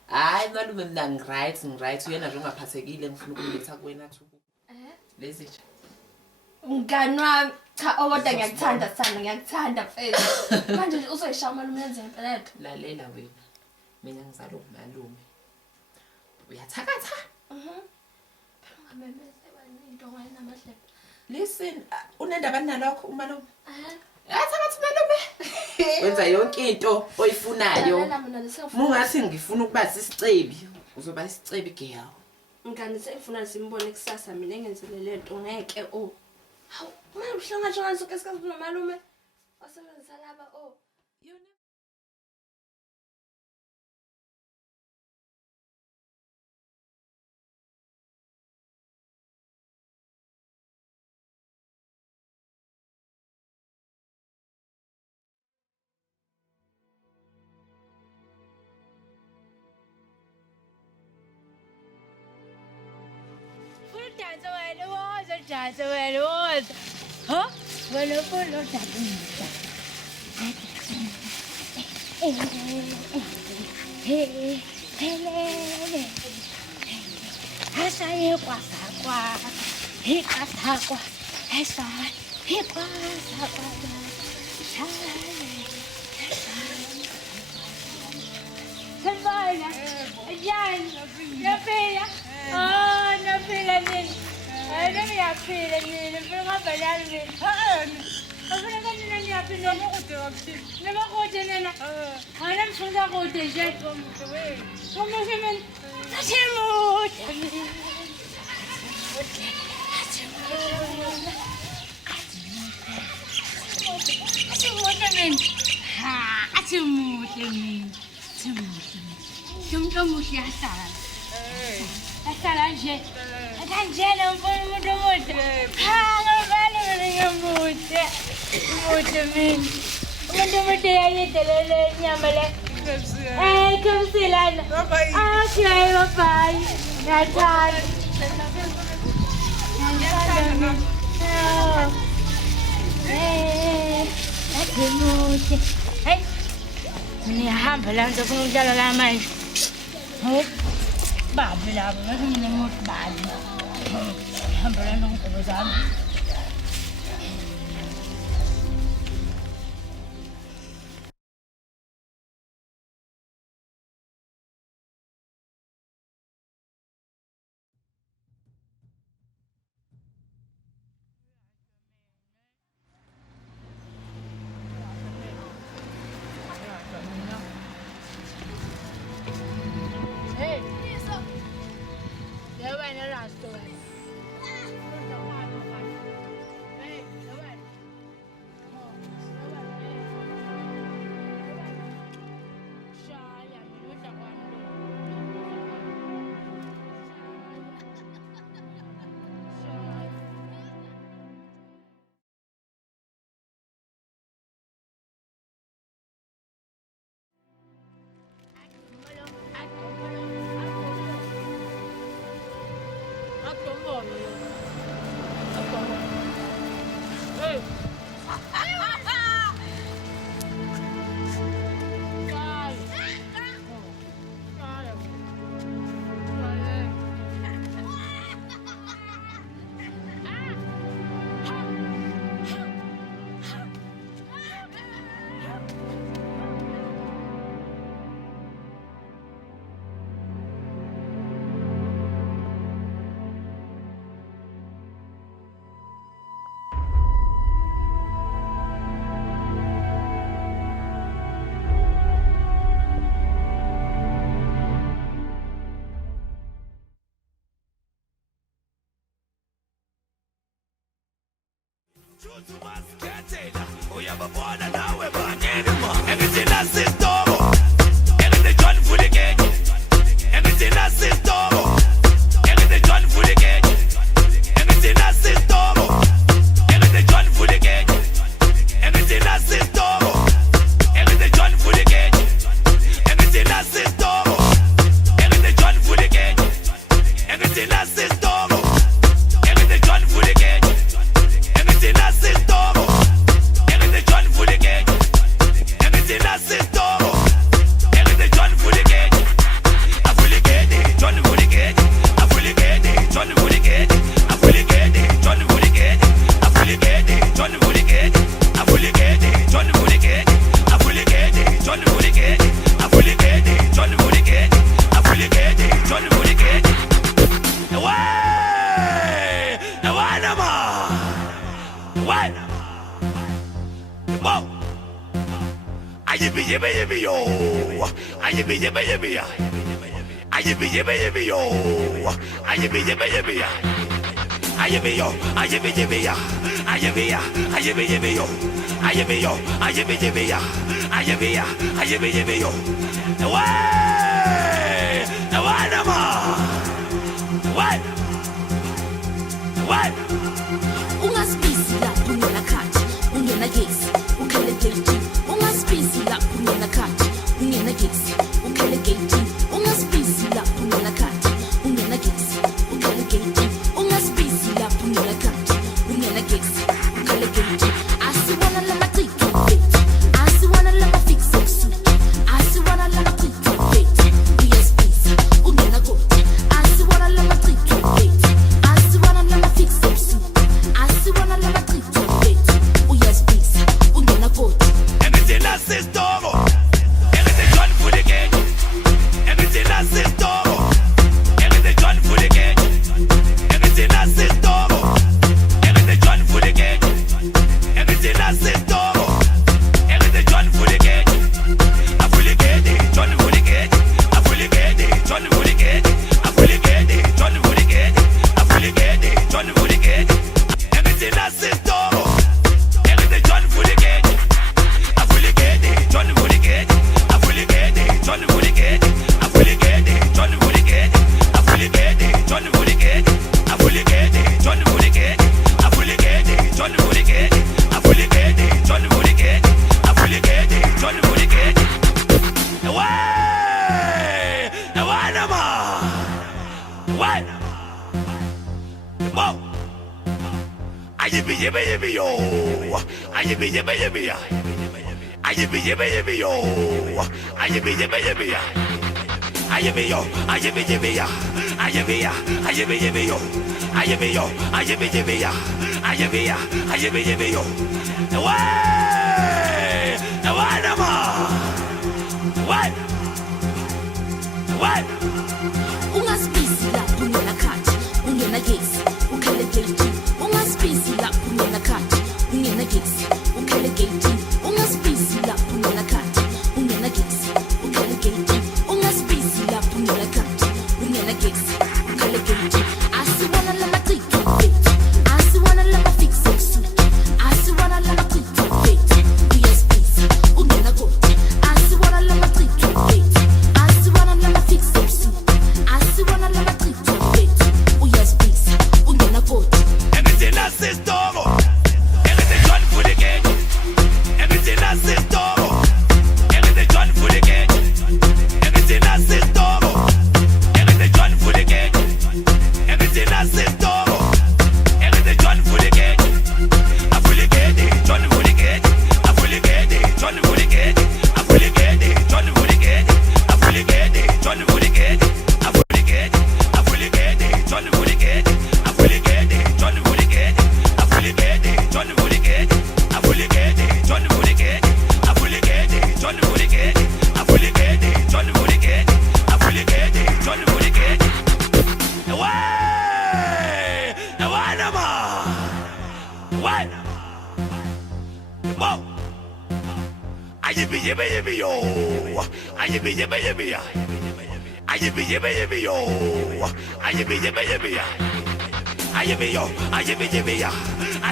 Hayi malume mina ngiright uyena nje ungaphathekile ngifuna ukuletha kuwena thu. Lezi nje. Mngani wami cha kodwa ngiyakuthanda mfethu. Manje uzoyishaya malume yenze impela yethu. Lalela wena. Mina ngizalo umalume. Uyathakatha? Phela ungamemeze into ngani namahlebe. Listen, unendaba nalokho umalume? Yathakatha umalume. Wenza yonke into oyifunayo. Mungathi ngifuna ukuba sisicebi, uzoba isicebi girl. Mngani sengifuna simbone kusasa mina engenzele lento ngeke Hawu, manje uhlonga sonke isikhathi nomalume wasebenzisa laba Dance well, huh? Well, I don't have feeling in the banana. I'm going to have to never go to Nana. I am from the road. Come on, women. That's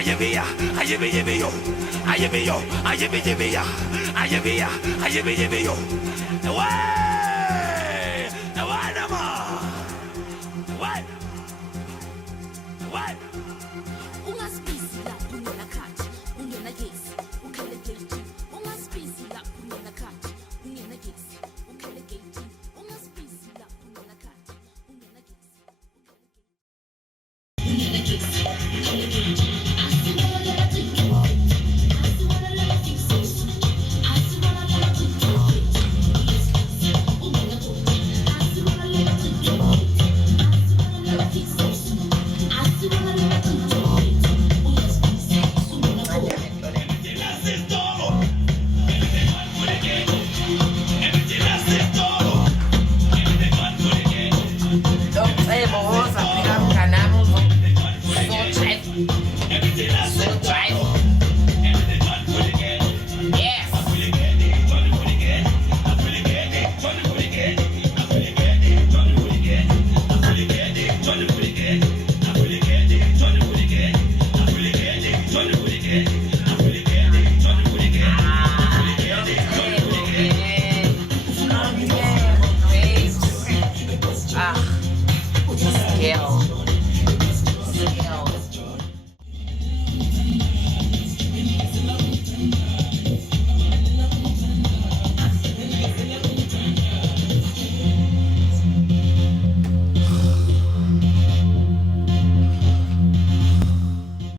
ayebia, ayebia, ayebia, ayebia, ayebia, ayebia, ayebia.